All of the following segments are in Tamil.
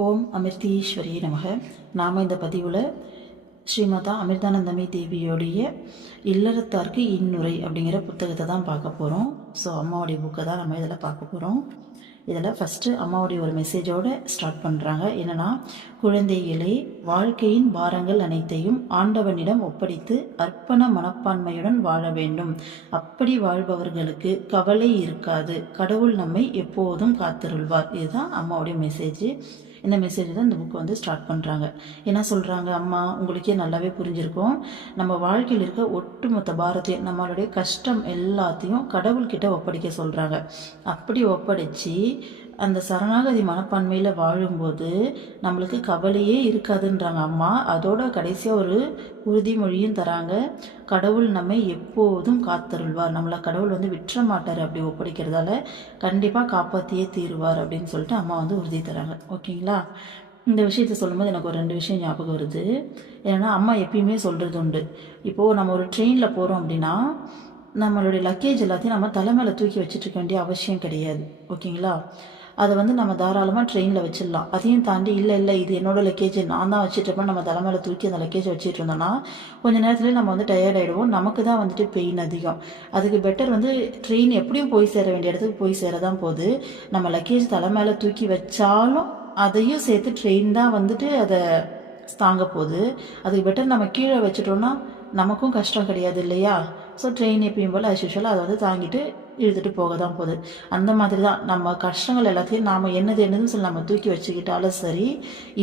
ஓம் அமிர்தீஸ்வரி நமக. நாம் இந்த பதிவில் ஸ்ரீமாதா அமிர்தானந்தமி தேவியோடைய இல்லறத்தார்க்கு இன்னுரை அப்படிங்கிற புத்தகத்தை தான் பார்க்க போகிறோம். ஸோ அம்மாவுடைய புக்கை தான் நம்ம இதில் பார்க்க போகிறோம். இதில் ஃபஸ்ட்டு அம்மாவுடைய ஒரு மெசேஜோடு ஸ்டார்ட் பண்ணுறாங்க. என்னென்னா, குழந்தைகளே, வாழ்க்கையின் பாரங்கள் அனைத்தையும் ஆண்டவனிடம் ஒப்படைத்து அர்ப்பண மனப்பான்மையுடன் வாழ வேண்டும். அப்படி வாழ்பவர்களுக்கு கவலை இருக்காது. கடவுள் நம்மை எப்போதும் காத்திருள்வார். இதுதான் அம்மாவுடைய மெசேஜ். இந்த மெசேஜ் தான் இந்த புக்கு வந்து ஸ்டார்ட் பண்ணுறாங்க. என்ன சொல்கிறாங்க, அம்மா உங்களுக்கே நல்லாவே புரிஞ்சிருக்கும். நம்ம வாழ்க்கையில் இருக்க ஒட்டுமொத்த பாரத்தையும், நம்மளுடைய கஷ்டம் எல்லாத்தையும் கடவுள்கிட்ட ஒப்படைக்க சொல்கிறாங்க. அப்படி ஒப்படைச்சி அந்த சரணாகதி மனப்பான்மையில் வாழும்போது நம்மளுக்கு கவலையே இருக்காதுன்றாங்க அம்மா. அதோட கடைசியாக ஒரு உறுதிமொழியும் தராங்க. கடவுள் நம்மை எப்போதும் காத்தருள்வார். நம்மளை கடவுள் வந்து விட்டுற மாட்டார். அப்படி ஒப்படைக்கிறதால கண்டிப்பாக காப்பாற்றியே தீருவார் அப்படின்னு சொல்லிட்டு அம்மா வந்து உறுதி தராங்க. ஓகேங்களா? இந்த விஷயத்த சொல்லும்போது எனக்கு ஒரு 2 விஷயம் ஞாபகம் வருது. ஏன்னா அம்மா எப்பயுமே சொல்கிறது உண்டு. இப்போது நம்ம ஒரு ட்ரெயினில் போகிறோம் அப்படின்னா நம்மளுடைய லக்கேஜ் எல்லாத்தையும் நம்ம தலை மேலே தூக்கி வச்சுட்டு இருக்க வேண்டிய அவசியம் கிடையாது. ஓகேங்களா? அதை வந்து நம்ம தாராளமாக ட்ரெயினில் வச்சிடலாம். அதையும் தாண்டி இல்லை இது என்னோடய லக்கேஜ், நான் தான் வச்சுட்ருப்பேன், நம்ம தலைமையில தூக்கி அந்த லக்கேஜை வச்சுட்டு இருந்தோம்னா கொஞ்சம் நேரத்துலேயே நம்ம வந்து டயர்ட் ஆகிடுவோம். நமக்கு தான் வந்துட்டு பெயின் அதிகம். அதுக்கு பெட்டர் வந்து ட்ரெயின் எப்படியும் போய் சேர வேண்டிய இடத்துக்கு போய் சேர தான் போகுது. நம்ம லக்கேஜ் தலைமையில தூக்கி வச்சாலும் அதையும் சேர்த்து ட்ரெயின் தான் வந்துட்டு அதை தாங்க போகுது. அதுக்கு பெட்டர் நம்ம கீழே வச்சுட்டோம்னா நமக்கும் கஷ்டம் கிடையாது இல்லையா? ஸோ ட்ரெயின் எப்பயும் போல் ஆஸ் யூஷுவல் அதை வந்து தாங்கிட்டு இழுத்துட்டு போக தான் போகுது. அந்த மாதிரி தான் நம்ம கஷ்டங்கள் எல்லாத்தையும் நாம் என்னதுன்னு சொல்லி நம்ம தூக்கி வச்சுக்கிட்டாலும் சரி,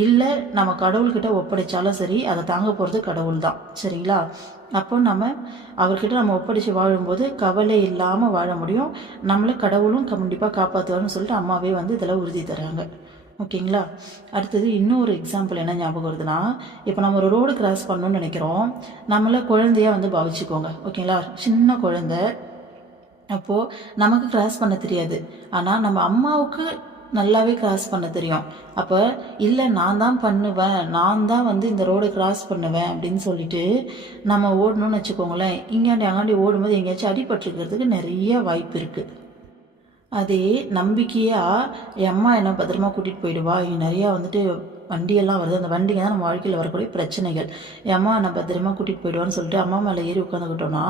இல்லை நம்ம கடவுள்கிட்ட ஒப்படைச்சாலும் சரி, அதை தாங்க போகிறது கடவுள் தான். சரிங்களா? அப்போ நம்ம அவர்கிட்ட நம்ம ஒப்படைச்சு வாழும்போது கவலை இல்லாமல் வாழ முடியும். நம்மளை கடவுளும் கண்டிப்பாக காப்பாற்றுவார்னு சொல்லிட்டு அம்மாவே வந்து இதில் உறுதி தராங்க. ஓகேங்களா? அடுத்தது இன்னொரு எக்ஸாம்பிள் என்ன ஞாபகம் வருதுன்னா, இப்போ நம்ம ஒரு ரோடு கிராஸ் பண்ணணும்னு நினைக்கிறோம். நம்மளை குழந்தையாக வந்து பாவிச்சுக்கோங்க. ஓகேங்களா? சின்ன குழந்தை. அப்போது நமக்கு கிராஸ் பண்ண தெரியாது. ஆனால் நம்ம அம்மாவுக்கு நல்லாவே கிராஸ் பண்ண தெரியும். அப்போ இல்லை நான் தான் பண்ணுவேன், நான் தான் வந்து இந்த ரோடை கிராஸ் பண்ணுவேன் அப்படின்னு சொல்லிட்டு நம்ம ஓடணும்னு வச்சுக்கோங்களேன். இங்காண்டி அங்காண்டி ஓடும்போது எங்கேயாச்சும் அடிபட்டுருக்கிறதுக்கு நிறைய வாய்ப்பு இருக்குது. அதே நம்பிக்கையாக என் அம்மா என்ன பத்திரமா கூட்டிகிட்டு போயிடுவா, இங்கே நிறையா வந்துட்டு வண்டியெல்லாம் வருது, அந்த வண்டிங்க தான் நம்ம வாழ்க்கையில் வரக்கூடிய பிரச்சனைகள். என் அம்மா என்னை பத்திரமா கூட்டிகிட்டு போயிடுவான்னு சொல்லிட்டு அம்மா மேலே ஏறி உட்காந்துக்கிட்டோன்னா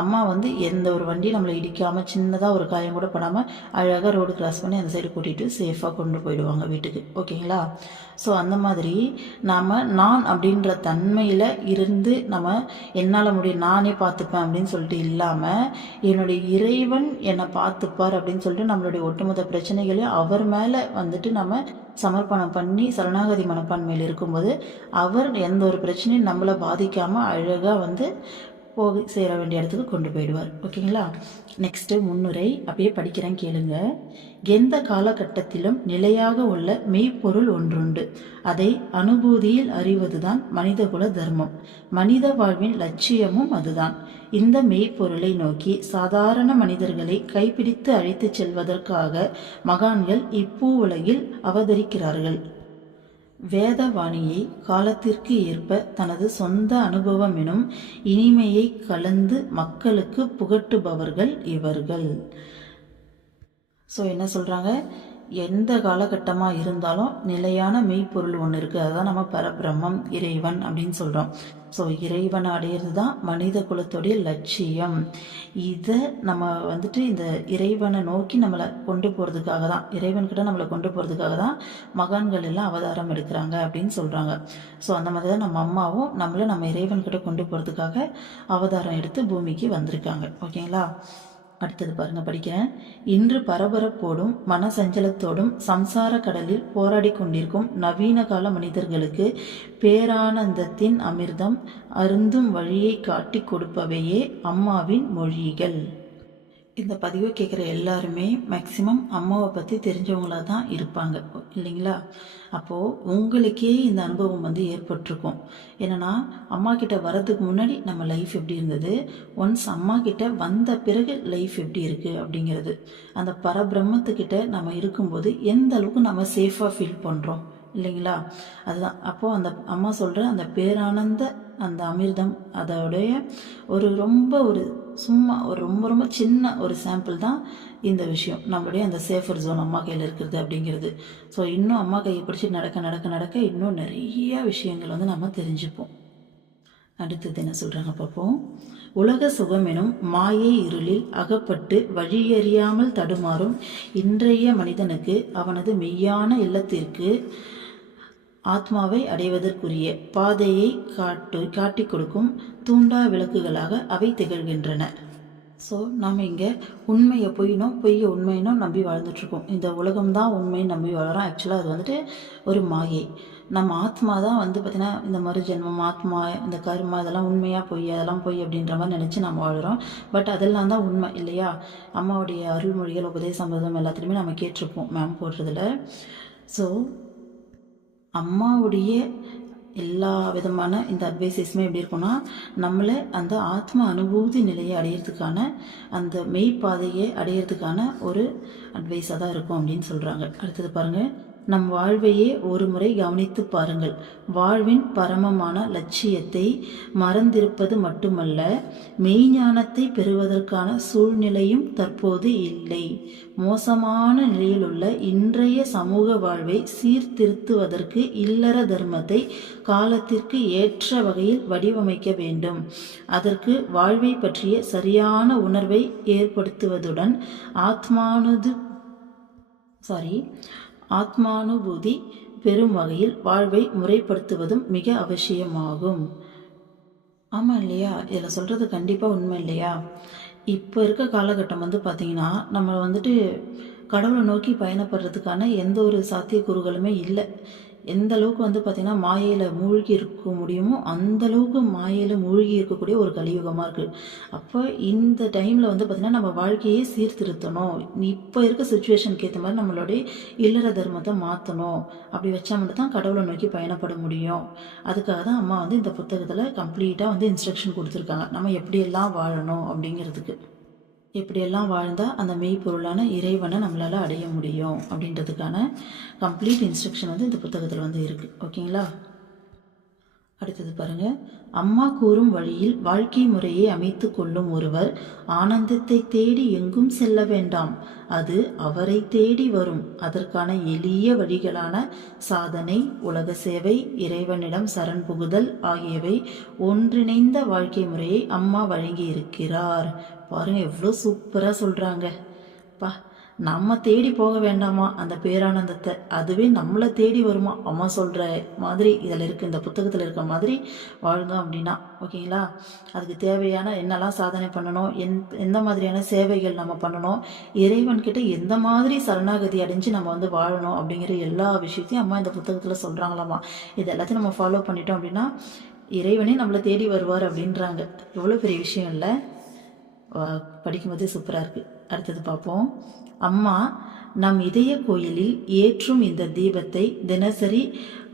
அம்மா வந்து எந்த ஒரு வண்டியும் நம்மளை இடிக்காமல், சின்னதாக ஒரு காயம் கூட பண்ணாமல் அழகாக ரோடு கிராஸ் பண்ணி அந்த சைடு கூட்டிகிட்டு சேஃபாக கொண்டு போயிடுவாங்க வீட்டுக்கு. ஓகேங்களா? ஸோ அந்த மாதிரி நான் அப்படின்ற தன்மையில் இருந்து நம்ம என்னால் முடியும், நானே பார்த்துப்பேன் அப்படின்னு சொல்லிட்டு இல்லாமல் என்னுடைய இறைவன் என்னை பார்த்துப்பார் அப்படின்னு சொல்லிட்டு நம்மளுடைய ஒட்டுமொத்த பிரச்சனைகளையும் அவர் மேலே வந்துட்டு நம்ம சமர்ப்பணம் பண்ணி சரணாகதி மனப்பான்மையில் இருக்கும்போது அவர் எந்த ஒரு பிரச்சனையும் நம்மளை பாதிக்காமல் அழகாக வந்து போக சேர வேண்டிய இடத்துக்கு கொண்டு போயிடுவார். ஓகேங்களா? நெக்ஸ்ட்டு முன்னுரை அப்படியே படிக்கிறேன், கேளுங்க. எந்த காலகட்டத்திலும் நிலையாக உள்ள மெய்ப்பொருள் ஒன்றுண்டு. அதை அனுபூதியில் அறிவதுதான் மனிதகுல தர்மம். மனித வாழ்வின் லட்சியமும் அதுதான். இந்த மெய்ப்பொருளை நோக்கி சாதாரண மனிதர்களை கைப்பிடித்து அழைத்துச் செல்வதற்காக மகான்கள் இப்பூ உலகில் அவதரிக்கிறார்கள். வேதவாணியை காலத்திற்கு ஏற்ப தனது சொந்த அனுபவம் எனும் இனிமையை கலந்து மக்களுக்கு புகட்டுபவர்கள் இவர்கள். ஸோ என்ன சொல்கிறாங்க, எந்த காலகட்டமாக இருந்தாலும் நிலையான மெய்ப்பொருள் ஒன்று இருக்குது. அதுதான் நம்ம பரபிரம்மம், இறைவன் அப்படின்னு சொல்கிறோம். ஸோ இறைவனை அடையிறது தான் மனித குலத்துடைய லட்சியம். இதை நம்ம வந்துட்டு இந்த இறைவனை நோக்கி நம்மளை கொண்டு போகிறதுக்காக தான், இறைவன்கிட்ட நம்மளை கொண்டு போகிறதுக்காக தான் மகான்கள் எல்லாம் அவதாரம் எடுக்கிறாங்க அப்படின்னு சொல்கிறாங்க. ஸோ அந்த மாதிரி தான் நம்ம அம்மாவும் நம்மளை நம்ம இறைவன்கிட்ட கொண்டு போகிறதுக்காக அவதாரம் எடுத்து பூமிக்கு வந்திருக்காங்க. ஓகேங்களா? அடுத்தது பாருங்க, படிக்கிறேன். இன்று பரபரப்போடும் மனசஞ்சலத்தோடும் சம்சார கடலில் போராடி கொண்டிருக்கும் நவீன கால மனிதர்களுக்கு பேரானந்தத்தின் அமிர்தம் அருந்தும் வழியை காட்டி கொடுப்பவையே அம்மாவின் மொழிகள். இந்த பதிவை கேட்குற எல்லாருமே மேக்சிமம் அம்மாவை பற்றி தெரிஞ்சவங்களாக தான் இருப்பாங்க இல்லைங்களா? அப்போது உங்களுக்கே இந்த அனுபவம் வந்து ஏற்பட்டிருக்கும். என்னென்னா, அம்மா கிட்ட வர்றதுக்கு முன்னாடி நம்ம லைஃப் எப்படி இருந்தது, ஒன்ஸ் அம்மா கிட்ட வந்த பிறகு லைஃப் எப்படி இருக்குது அப்படிங்கிறது. அந்த பரபிரம்மத்துக்கிட்ட நம்ம இருக்கும்போது எந்த அளவுக்கு நம்ம சேஃபாக ஃபீல் பண்ணுறோம் இல்லைங்களா? அதுதான். அப்போது அந்த அம்மா சொல்கிற அந்த பேரானந்த அந்த அமிர்தம், அதோடைய ரொம்ப ஒரு சும்மா ஒரு ரொம்ப ரொம்ப சின்ன ஒரு சாம்பிள் தான் இந்த விஷயம். நம்மளுடைய அந்த சேஃபர் ஜோன் அம்மா கையில் இருக்கிறது அப்படிங்கிறது. ஸோ இன்னும் அம்மா கையை பிடிச்சி நடக்க நடக்க நடக்க இன்னும் நிறைய விஷயங்கள் வந்து நம்ம தெரிஞ்சுப்போம். அடுத்தது என்ன சொல்கிறாங்க பார்ப்போம். உலக சுகம் எனும் மாயை இருளில் அகப்பட்டு வழியறியாமல் தடுமாறும் இன்றைய மனிதனுக்கு அவனது மெய்யான இல்லத்திற்கு ஆத்மாவை அடைவதற்குரிய பாதையை காட்டி கொடுக்கும் தூண்டா விளக்குகளாக அவை திகழ்கின்றன. ஸோ நாம் இங்கே உண்மையை பொய்யை உண்மையினோ நம்பி வாழ்ந்துட்டுருக்கோம். இந்த உலகம்தான் உண்மைன்னு நம்பி வாழறோம். ஆக்சுவலாக அது வந்துட்டு ஒரு மாயை. நம்ம ஆத்மா தான் வந்து பார்த்திங்கன்னா இந்த மறுஜென்மம், ஆத்மா, இந்த கர்மா இதெல்லாம் உண்மையாக அதெல்லாம் பொய் அப்படின்ற மாதிரி நினச்சி நம்ம வாழ்கிறோம். பட் அதெல்லாம் தான் உண்மை இல்லையா? அம்மாவுடைய அருள்மொழிகள், உபதேசம்பதம் எல்லாத்துலேயுமே நம்ம கேட்டிருப்போம் மேம் போடுறதுல. ஸோ அம்மாவுடைய எல்லா விதமான இந்த அட்வைசஸுமே எப்படி இருக்குன்னா, நம்மளை அந்த ஆத்ம அனுபூதி நிலையை அடையிறதுக்கான, அந்த மெய்ப்பாதையை அடையிறதுக்கான ஒரு அட்வைஸாக தான் இருக்கும் அப்படின்னு சொல்கிறாங்க. அடுத்தது பாருங்கள். நம் வாழ்வையே ஒரு முறை கவனித்து பாருங்கள். வாழ்வின் பரமமான லட்சியத்தை மறந்திருப்பது மட்டுமல்ல, மெய்ஞானத்தை பெறுவதற்கான சூழ்நிலையும் தற்போது இல்லை. மோசமான நிலையிலுள்ள இன்றைய சமூக வாழ்வை சீர்திருத்துவதற்கு இல்லற தர்மத்தை காலத்திற்கு ஏற்ற வகையில் வடிவமைக்க வேண்டும். அதற்கு வாழ்வை பற்றிய சரியான உணர்வை ஏற்படுத்துவதுடன் ஆத்மானுபூதி பெறும் வகையில் வாழ்வை முறைப்படுத்துவதும் மிக அவசியமாகும். ஆமாம் இல்லையா? இதில் சொல்கிறது கண்டிப்பாக உண்மை இல்லையா? இப்போ இருக்க காலகட்டம் வந்து பார்த்திங்கன்னா, நம்மளை வந்துட்டு கடவுளை நோக்கி பயணப்படுறதுக்கான எந்த ஒரு சாத்தியக்கூறுகளுமே இல்லை. எந்த அளவுக்கு வந்து பார்த்திங்கன்னா மாயையில் மூழ்கி இருக்க முடியுமோ அந்தளவுக்கு மாயையில் மூழ்கி இருக்கக்கூடிய ஒரு கலியுகமாக இருக்குது. அப்போ இந்த டைமில் வந்து பார்த்திங்கன்னா நம்ம வாழ்க்கையே சீர்திருத்தணும். இப்போ இருக்க சுச்சுவேஷனுக்கு ஏற்ற மாதிரி நம்மளுடைய இல்லற தர்மத்தை மாற்றணும். அப்படி வச்சா மட்டும் தான் கடவுளை நோக்கி பயணப்பட முடியும். அதுக்காக தான் அம்மா வந்து இந்த புத்தகத்தில் கம்ப்ளீட்டாக வந்து இன்ஸ்ட்ரக்ஷன் கொடுத்துருக்காங்க. நம்ம எப்படியெல்லாம் வாழணும் அப்படிங்கிறதுக்கு. எப்படியெல்லாம் வாழ்ந்தால் அந்த மெய்ப்பொருளான இறைவனை நம்மளால் அடைய முடியும் அப்படின்றதுக்கான கம்ப்ளீட் இன்ஸ்ட்ரக்ஷன் வந்து இந்த புத்தகத்தில் வந்து இருக்குது. ஓகேங்களா? அடுத்தது பாருங்கள். அம்மா கூறும் வழியில் வாழ்க்கை முறையை அமைத்து கொள்ளும் ஒருவர் ஆனந்தத்தை தேடி எங்கும் செல்ல வேண்டாம், அது அவரை தேடி வரும். அதற்கான எளிய வழிகளான சாதனை, உலக சேவை, இறைவனிடம் சரண் புகுதல் ஆகியவை ஒன்றிணைந்த வாழ்க்கை முறையை அம்மா வழங்கி இருக்கிறார். பாருங்க எவ்வளோ சூப்பராக சொல்கிறாங்க. நம்ம தேடி போக வேண்டாமா அந்த பேரானந்தத்தை, அதுவே நம்மளை தேடி வருமா. அம்மா சொல்கிற மாதிரி இதில் இருக்குது, இந்த புத்தகத்தில் இருக்கிற மாதிரி வாழ்ந்தோம் அப்படின்னா. ஓகேங்களா? அதுக்கு தேவையான என்னெல்லாம் சாதனை பண்ணணும், எந்த மாதிரியான சேவைகள் நம்ம பண்ணணும், இறைவன்கிட்ட எந்த மாதிரி சரணாகதி அடைஞ்சு நம்ம வந்து வாழணும் அப்படிங்கிற எல்லா விஷயத்தையும் அம்மா இந்த புத்தகத்தில் சொல்கிறாங்களாமா. இது எல்லாத்தையும் நம்ம ஃபாலோ பண்ணிட்டோம் அப்படின்னா இறைவனே நம்மளை தேடி வருவார் அப்படின்றாங்க. எவ்வளோ பெரிய விஷயம் இல்லை? படிக்கும்போதே சூப்பராக இருக்குது. அடுத்தது பார்ப்போம். அம்மா நம் இதய கோயிலில் ஏற்றும் இந்த தீபத்தை தினசரி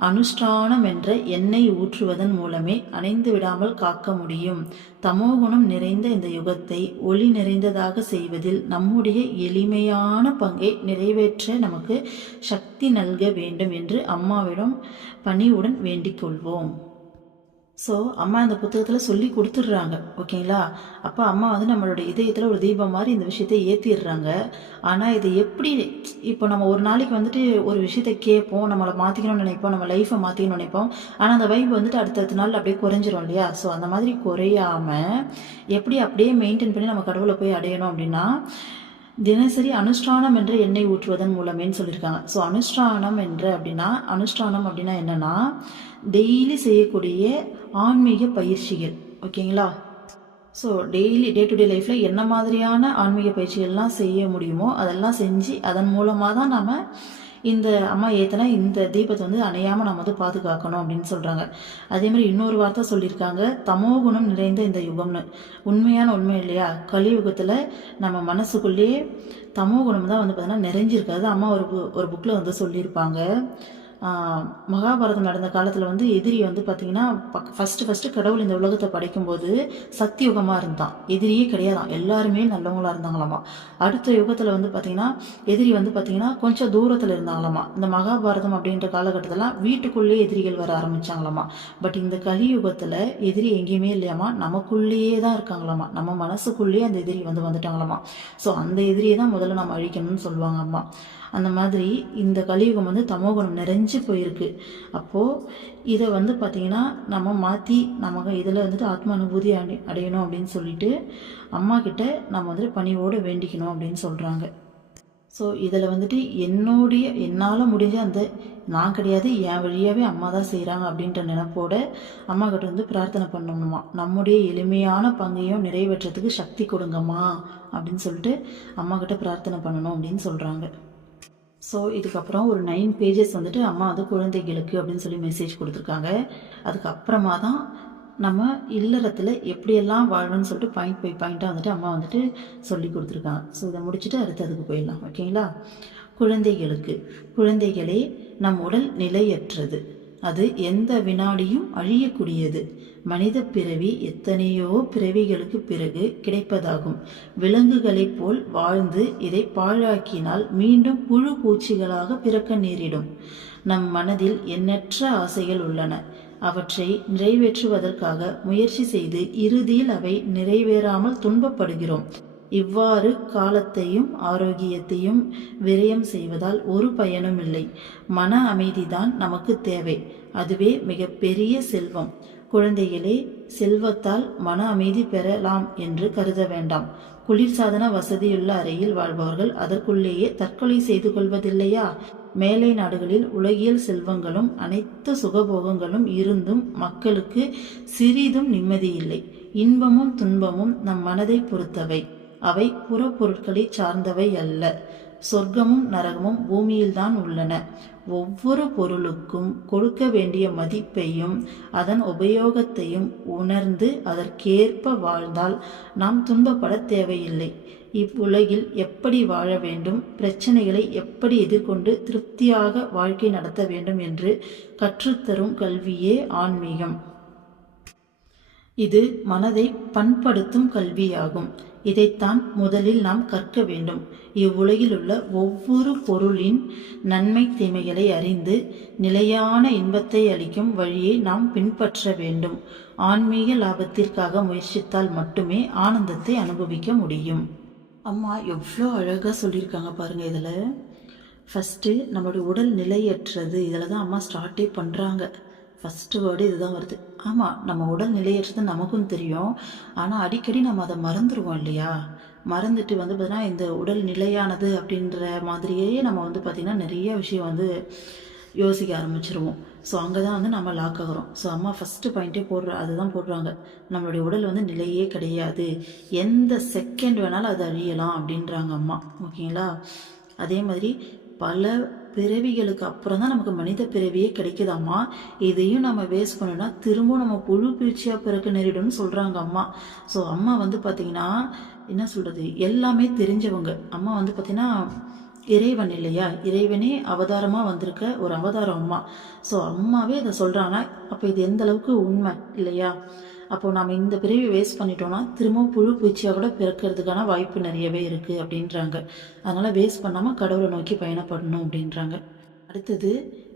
அனுஷ்டானம் என்ற எண்ணெய் ஊற்றுவதன் மூலமே அணைந்து விடாமல் காக்க முடியும். தமோகுணம் நிறைந்த இந்த யுகத்தை ஒளி நிறைந்ததாக செய்வதில் நம்முடைய எளிமையான பங்கை நிறைவேற்ற நமக்கு சக்தி நல்க வேண்டும் என்று அம்மாவிடம் பணிவுடன் வேண்டிக் கொள்வோம். ஸோ அம்மா இந்த புத்தகத்தில் சொல்லி கொடுத்துட்றாங்க. ஓகேங்களா? அப்போ அம்மா வந்து நம்மளோட இதயத்தில் ஒரு தீபம் மாதிரி இந்த விஷயத்தை ஏற்றிடுறாங்க. ஆனால் இது எப்படி, இப்போ நம்ம ஒரு நாளைக்கு வந்துட்டு ஒரு விஷயத்தை கேட்போம், நம்மளை மாற்றிக்கணும்னு நினைப்போம், நம்ம லைஃப்பை மாற்றிக்கணும்னு நினைப்போம். ஆனால் அந்த வைப் வந்துட்டு அடுத்தடுத்த நாள் அப்படியே குறைஞ்சிரும் இல்லையா? ஸோ அந்த மாதிரி குறையாமல் எப்படி அப்படியே மெயின்டைன் பண்ணி நம்ம கடவுளை போய் அடையணும் அப்படின்னா தினசரி அனுஷ்டானம் என்ற எண்ணெய் ஊற்றுவதன் மூலமேன்னு சொல்லியிருக்காங்க. ஸோ அனுஷ்டானம் அப்படின்னா என்னென்னா டெய்லி செய்யக்கூடிய ஆன்மீக பயிற்சிகள். ஓகேங்களா? So daily day to day லைஃப்பில் என்ன மாதிரியான ஆன்மீக பயிற்சிகள்லாம் செய்ய முடியுமோ அதெல்லாம் செஞ்சு அதன் மூலமாக தான் நம்ம இந்த அம்மா ஏற்றினா இந்த தீபத்தை வந்து அணையாமல் நம்ம வந்து பாதுகாக்கணும் அப்படின்னு சொல்கிறாங்க. அதே மாதிரி இன்னொரு வார்த்தை சொல்லியிருக்காங்க, தமோகுணம் நிறைந்த இந்த யுகம்னு. உண்மையான உண்மை இல்லையா? கலியுகத்தில் நம்ம மனசுக்குள்ளேயே தமோகுணம் தான் வந்து பார்த்திங்கன்னா நிறைஞ்சிருக்காது. அம்மா ஒரு புக்கில் வந்து சொல்லியிருப்பாங்க. மகாபாரதம் நடந்த காலத்தில் வந்து எதிரி வந்து பார்த்திங்கன்னா ஃபஸ்ட்டு கடவுள் இந்த உலகத்தை படைக்கும்போது சத்தியுகமாக இருந்தான், எதிரியே கிடையாதான், எல்லாருமே நல்லவங்களாக இருந்தாங்களாமா. அடுத்த யுகத்தில் வந்து பார்த்திங்கன்னா எதிரி வந்து பார்த்திங்கன்னா கொஞ்சம் தூரத்தில் இருந்தாங்களாமா. இந்த மகாபாரதம் அப்படின்ற காலகட்டத்திலாம் வீட்டுக்குள்ளேயே எதிரிகள் வர ஆரம்பித்தாங்களாமா. பட் இந்த கலியுகத்தில் எதிரி எங்கேயுமே இல்லையாமா, நமக்குள்ளேயே தான் இருக்காங்களாமா, நம்ம மனசுக்குள்ளேயே அந்த எதிரி வந்துட்டாங்களாமா. ஸோ அந்த எதிரியை தான் முதல்ல நம்ம அழிக்கணும்னு சொல்லுவாங்க அம்மா. அந்த மாதிரி இந்த கலியுகம் வந்து தமோகுணம் நிறைஞ்சு போயிருக்கு. அப்போது இதை வந்து பார்த்திங்கன்னா நம்ம மாற்றி நமக்கு இதில் வந்துட்டு ஆத்ம அனுபூதி அடையணும் அப்படின்னு சொல்லிட்டு அம்மா கிட்ட நம்ம வந்துட்டு பணிவோடு வேண்டிக்கணும் அப்படின்னு சொல்கிறாங்க. ஸோ இதில் வந்துட்டு என்னால் முடிஞ்ச அந்த நான் கிடையாது, என் வழியாகவே அம்மா தான் செய்கிறாங்க அப்படின்ற நினைப்போட அம்மா கிட்ட வந்து பிரார்த்தனை பண்ணணுமா, நம்முடைய எளிமையான பங்கையும் நிறைவேற்றத்துக்கு சக்தி கொடுங்கம்மா அப்படின்னு சொல்லிட்டு அம்மா கிட்ட பிரார்த்தனை பண்ணணும் அப்படின்னு சொல்கிறாங்க. ஸோ இதுக்கப்புறம் ஒரு 9 பேஜஸ் வந்துட்டு அம்மா வந்து குழந்தைகளுக்கு அப்படின்னு சொல்லி மெசேஜ் கொடுத்துருக்காங்க. அதுக்கப்புறமா தான் நம்ம இல்லறத்தில் எப்படியெல்லாம் வாழணும்னு சொல்லிட்டு பாயிண்ட் பை பாயிண்ட்டாக வந்துட்டு அம்மா வந்துட்டு சொல்லி கொடுத்துருக்காங்க. ஸோ இதை முடிச்சுட்டு அடுத்ததுக்கு போயிடலாம். ஓகேங்களா? குழந்தைகளே, நம் உடல் நிலையற்றது, அது எந்த வினாடியும் அழியக்கூடியது. மனித பிறவி எத்தனையோ பிறவிகளுக்கு பிறகு கிடைப்பதாகும். விலங்குகளைப் போல் வாழ்ந்து இதை பாழாக்கினால் மீண்டும் புழு பூச்சிகளாக பிறக்க நேரிடும். நம் மனதில் எண்ணற்ற ஆசைகள் உள்ளன. அவற்றை நிறைவேற்றுவதற்காக முயற்சி செய்து இறுதியில் அவை நிறைவேறாமல் துன்பப்படுகிறோம். இவ்வாறு காலத்தையும் ஆரோக்கியத்தையும் விரயம் செய்வதால் ஒரு பயனும் இல்லை. மன அமைதிதான் நமக்கு தேவை, அதுவே மிக பெரிய செல்வம். குழந்தைகளே, செல்வத்தால் மன அமைதி பெறலாம் என்று கருத வேண்டாம். குளிர்சாதன வசதியுள்ள அறையில் வாழ்பவர்கள் அதற்குள்ளேயே தற்கொலை செய்து கொள்வதில்லையா? மேலை நாடுகளில் உலகியல் செல்வங்களும் அனைத்து சுகபோகங்களும் இருந்தும் மக்களுக்கு சிறிதும் நிம்மதி இல்லை. இன்பமும் துன்பமும் நம் மனதை பொறுத்தவை, அவை புறப்பொருட்களை சார்ந்தவை அல்ல. சொர்க்கமும் நரகமும் பூமியில்தான் உள்ளன. ஒவ்வொரு பொருளுக்கும் கொடுக்க வேண்டிய மதிப்பையும் அதன் உபயோகத்தையும் உணர்ந்து அதற்கேற்ப வாழ்ந்தால் நாம் துன்பப்பட தேவையில்லை. இவ்வுலகில் எப்படி வாழ வேண்டும், பிரச்சனைகளை எப்படி எதிர்கொண்டு திருப்தியாக வாழ்க்கை நடத்த வேண்டும் என்று கற்றுத்தரும் கல்வியே ஆன்மீகம். இது மனதை பண்படுத்தும் கல்வியாகும். இதைத்தான் முதலில் நாம் கற்க வேண்டும். இவ்வுலகில் உள்ள ஒவ்வொரு பொருளின் நன்மை தீமைகளை அறிந்து நிலையான இன்பத்தை அளிக்கும் வழியை நாம் பின்பற்ற வேண்டும். ஆன்மீக லாபத்திற்காக முயற்சித்தால் மட்டுமே ஆனந்தத்தை அனுபவிக்க முடியும். அம்மா எவ்வளோ அழகாக சொல்லியிருக்காங்க பாருங்கள். இதில் ஃபஸ்ட்டு நம்மளுடைய உடல் நிலையற்றது, இதில் தான் அம்மா ஸ்டார்ட்டே பண்ணுறாங்க. ஃபஸ்ட்டு வேர்டு இதுதான் வருது. ஆமாம், நம்ம உடல் நிலையற்றது நமக்கும் தெரியும், ஆனால் அடிக்கடி நம்ம அதை மறந்துடுவோம் இல்லையா? மறந்துட்டு வந்து பார்த்தீங்கன்னா இந்த உடல் நிலையானது அப்படின்ற மாதிரியே நம்ம வந்து பார்த்திங்கன்னா நிறைய விஷயம் வந்து யோசிக்க ஆரம்பிச்சிருவோம். ஸோ அங்கே தான் வந்து நம்ம லாக் ஆகிறோம். ஸோ அம்மா ஃபஸ்ட்டு பாயிண்ட்டே அதுதான் போடுறாங்க. நம்மளுடைய உடல் வந்து நிலையே கிடையாது, எந்த செகண்ட் வேணாலும் அது அழியலாம் அப்படின்றாங்க அம்மா. ஓகேங்களா? அதே மாதிரி பல பிறவிகளுக்கு அப்புறம் தான் நமக்கு மனித பிறவியே கிடைக்குதாம்மா. இதையும் நம்ம வேஸ்ட் பண்ணோன்னா திரும்பவும் நம்ம புழு பூச்சியாக பிறக்க நேரிடும்னு சொல்கிறாங்க அம்மா. ஸோ அம்மா வந்து பார்த்திங்கன்னா என்ன சொல்கிறது, எல்லாமே தெரிஞ்சவங்க. அம்மா வந்து பார்த்திங்கன்னா இறைவன் இல்லையா, இறைவனே அவதாரமாக வந்திருக்க ஒரு அவதாரம் அம்மா. ஸோ அம்மாவே இதை சொல்கிறாங்கன்னா அப்போ இது எந்த அளவுக்கு உண்மை இல்லையா? அப்போது நம்ம இந்த பிறவி வேஸ்ட் பண்ணிட்டோம்னா திரும்பவும் புழு பூச்சியாக கூட பிறக்கிறதுக்கான வாய்ப்பு நிறையவே இருக்குது அப்படின்றாங்க. அதனால் வேஸ்ட் பண்ணாமல் கடவுளை நோக்கி பயணப்படணும் அப்படின்றாங்க. அடுத்தது,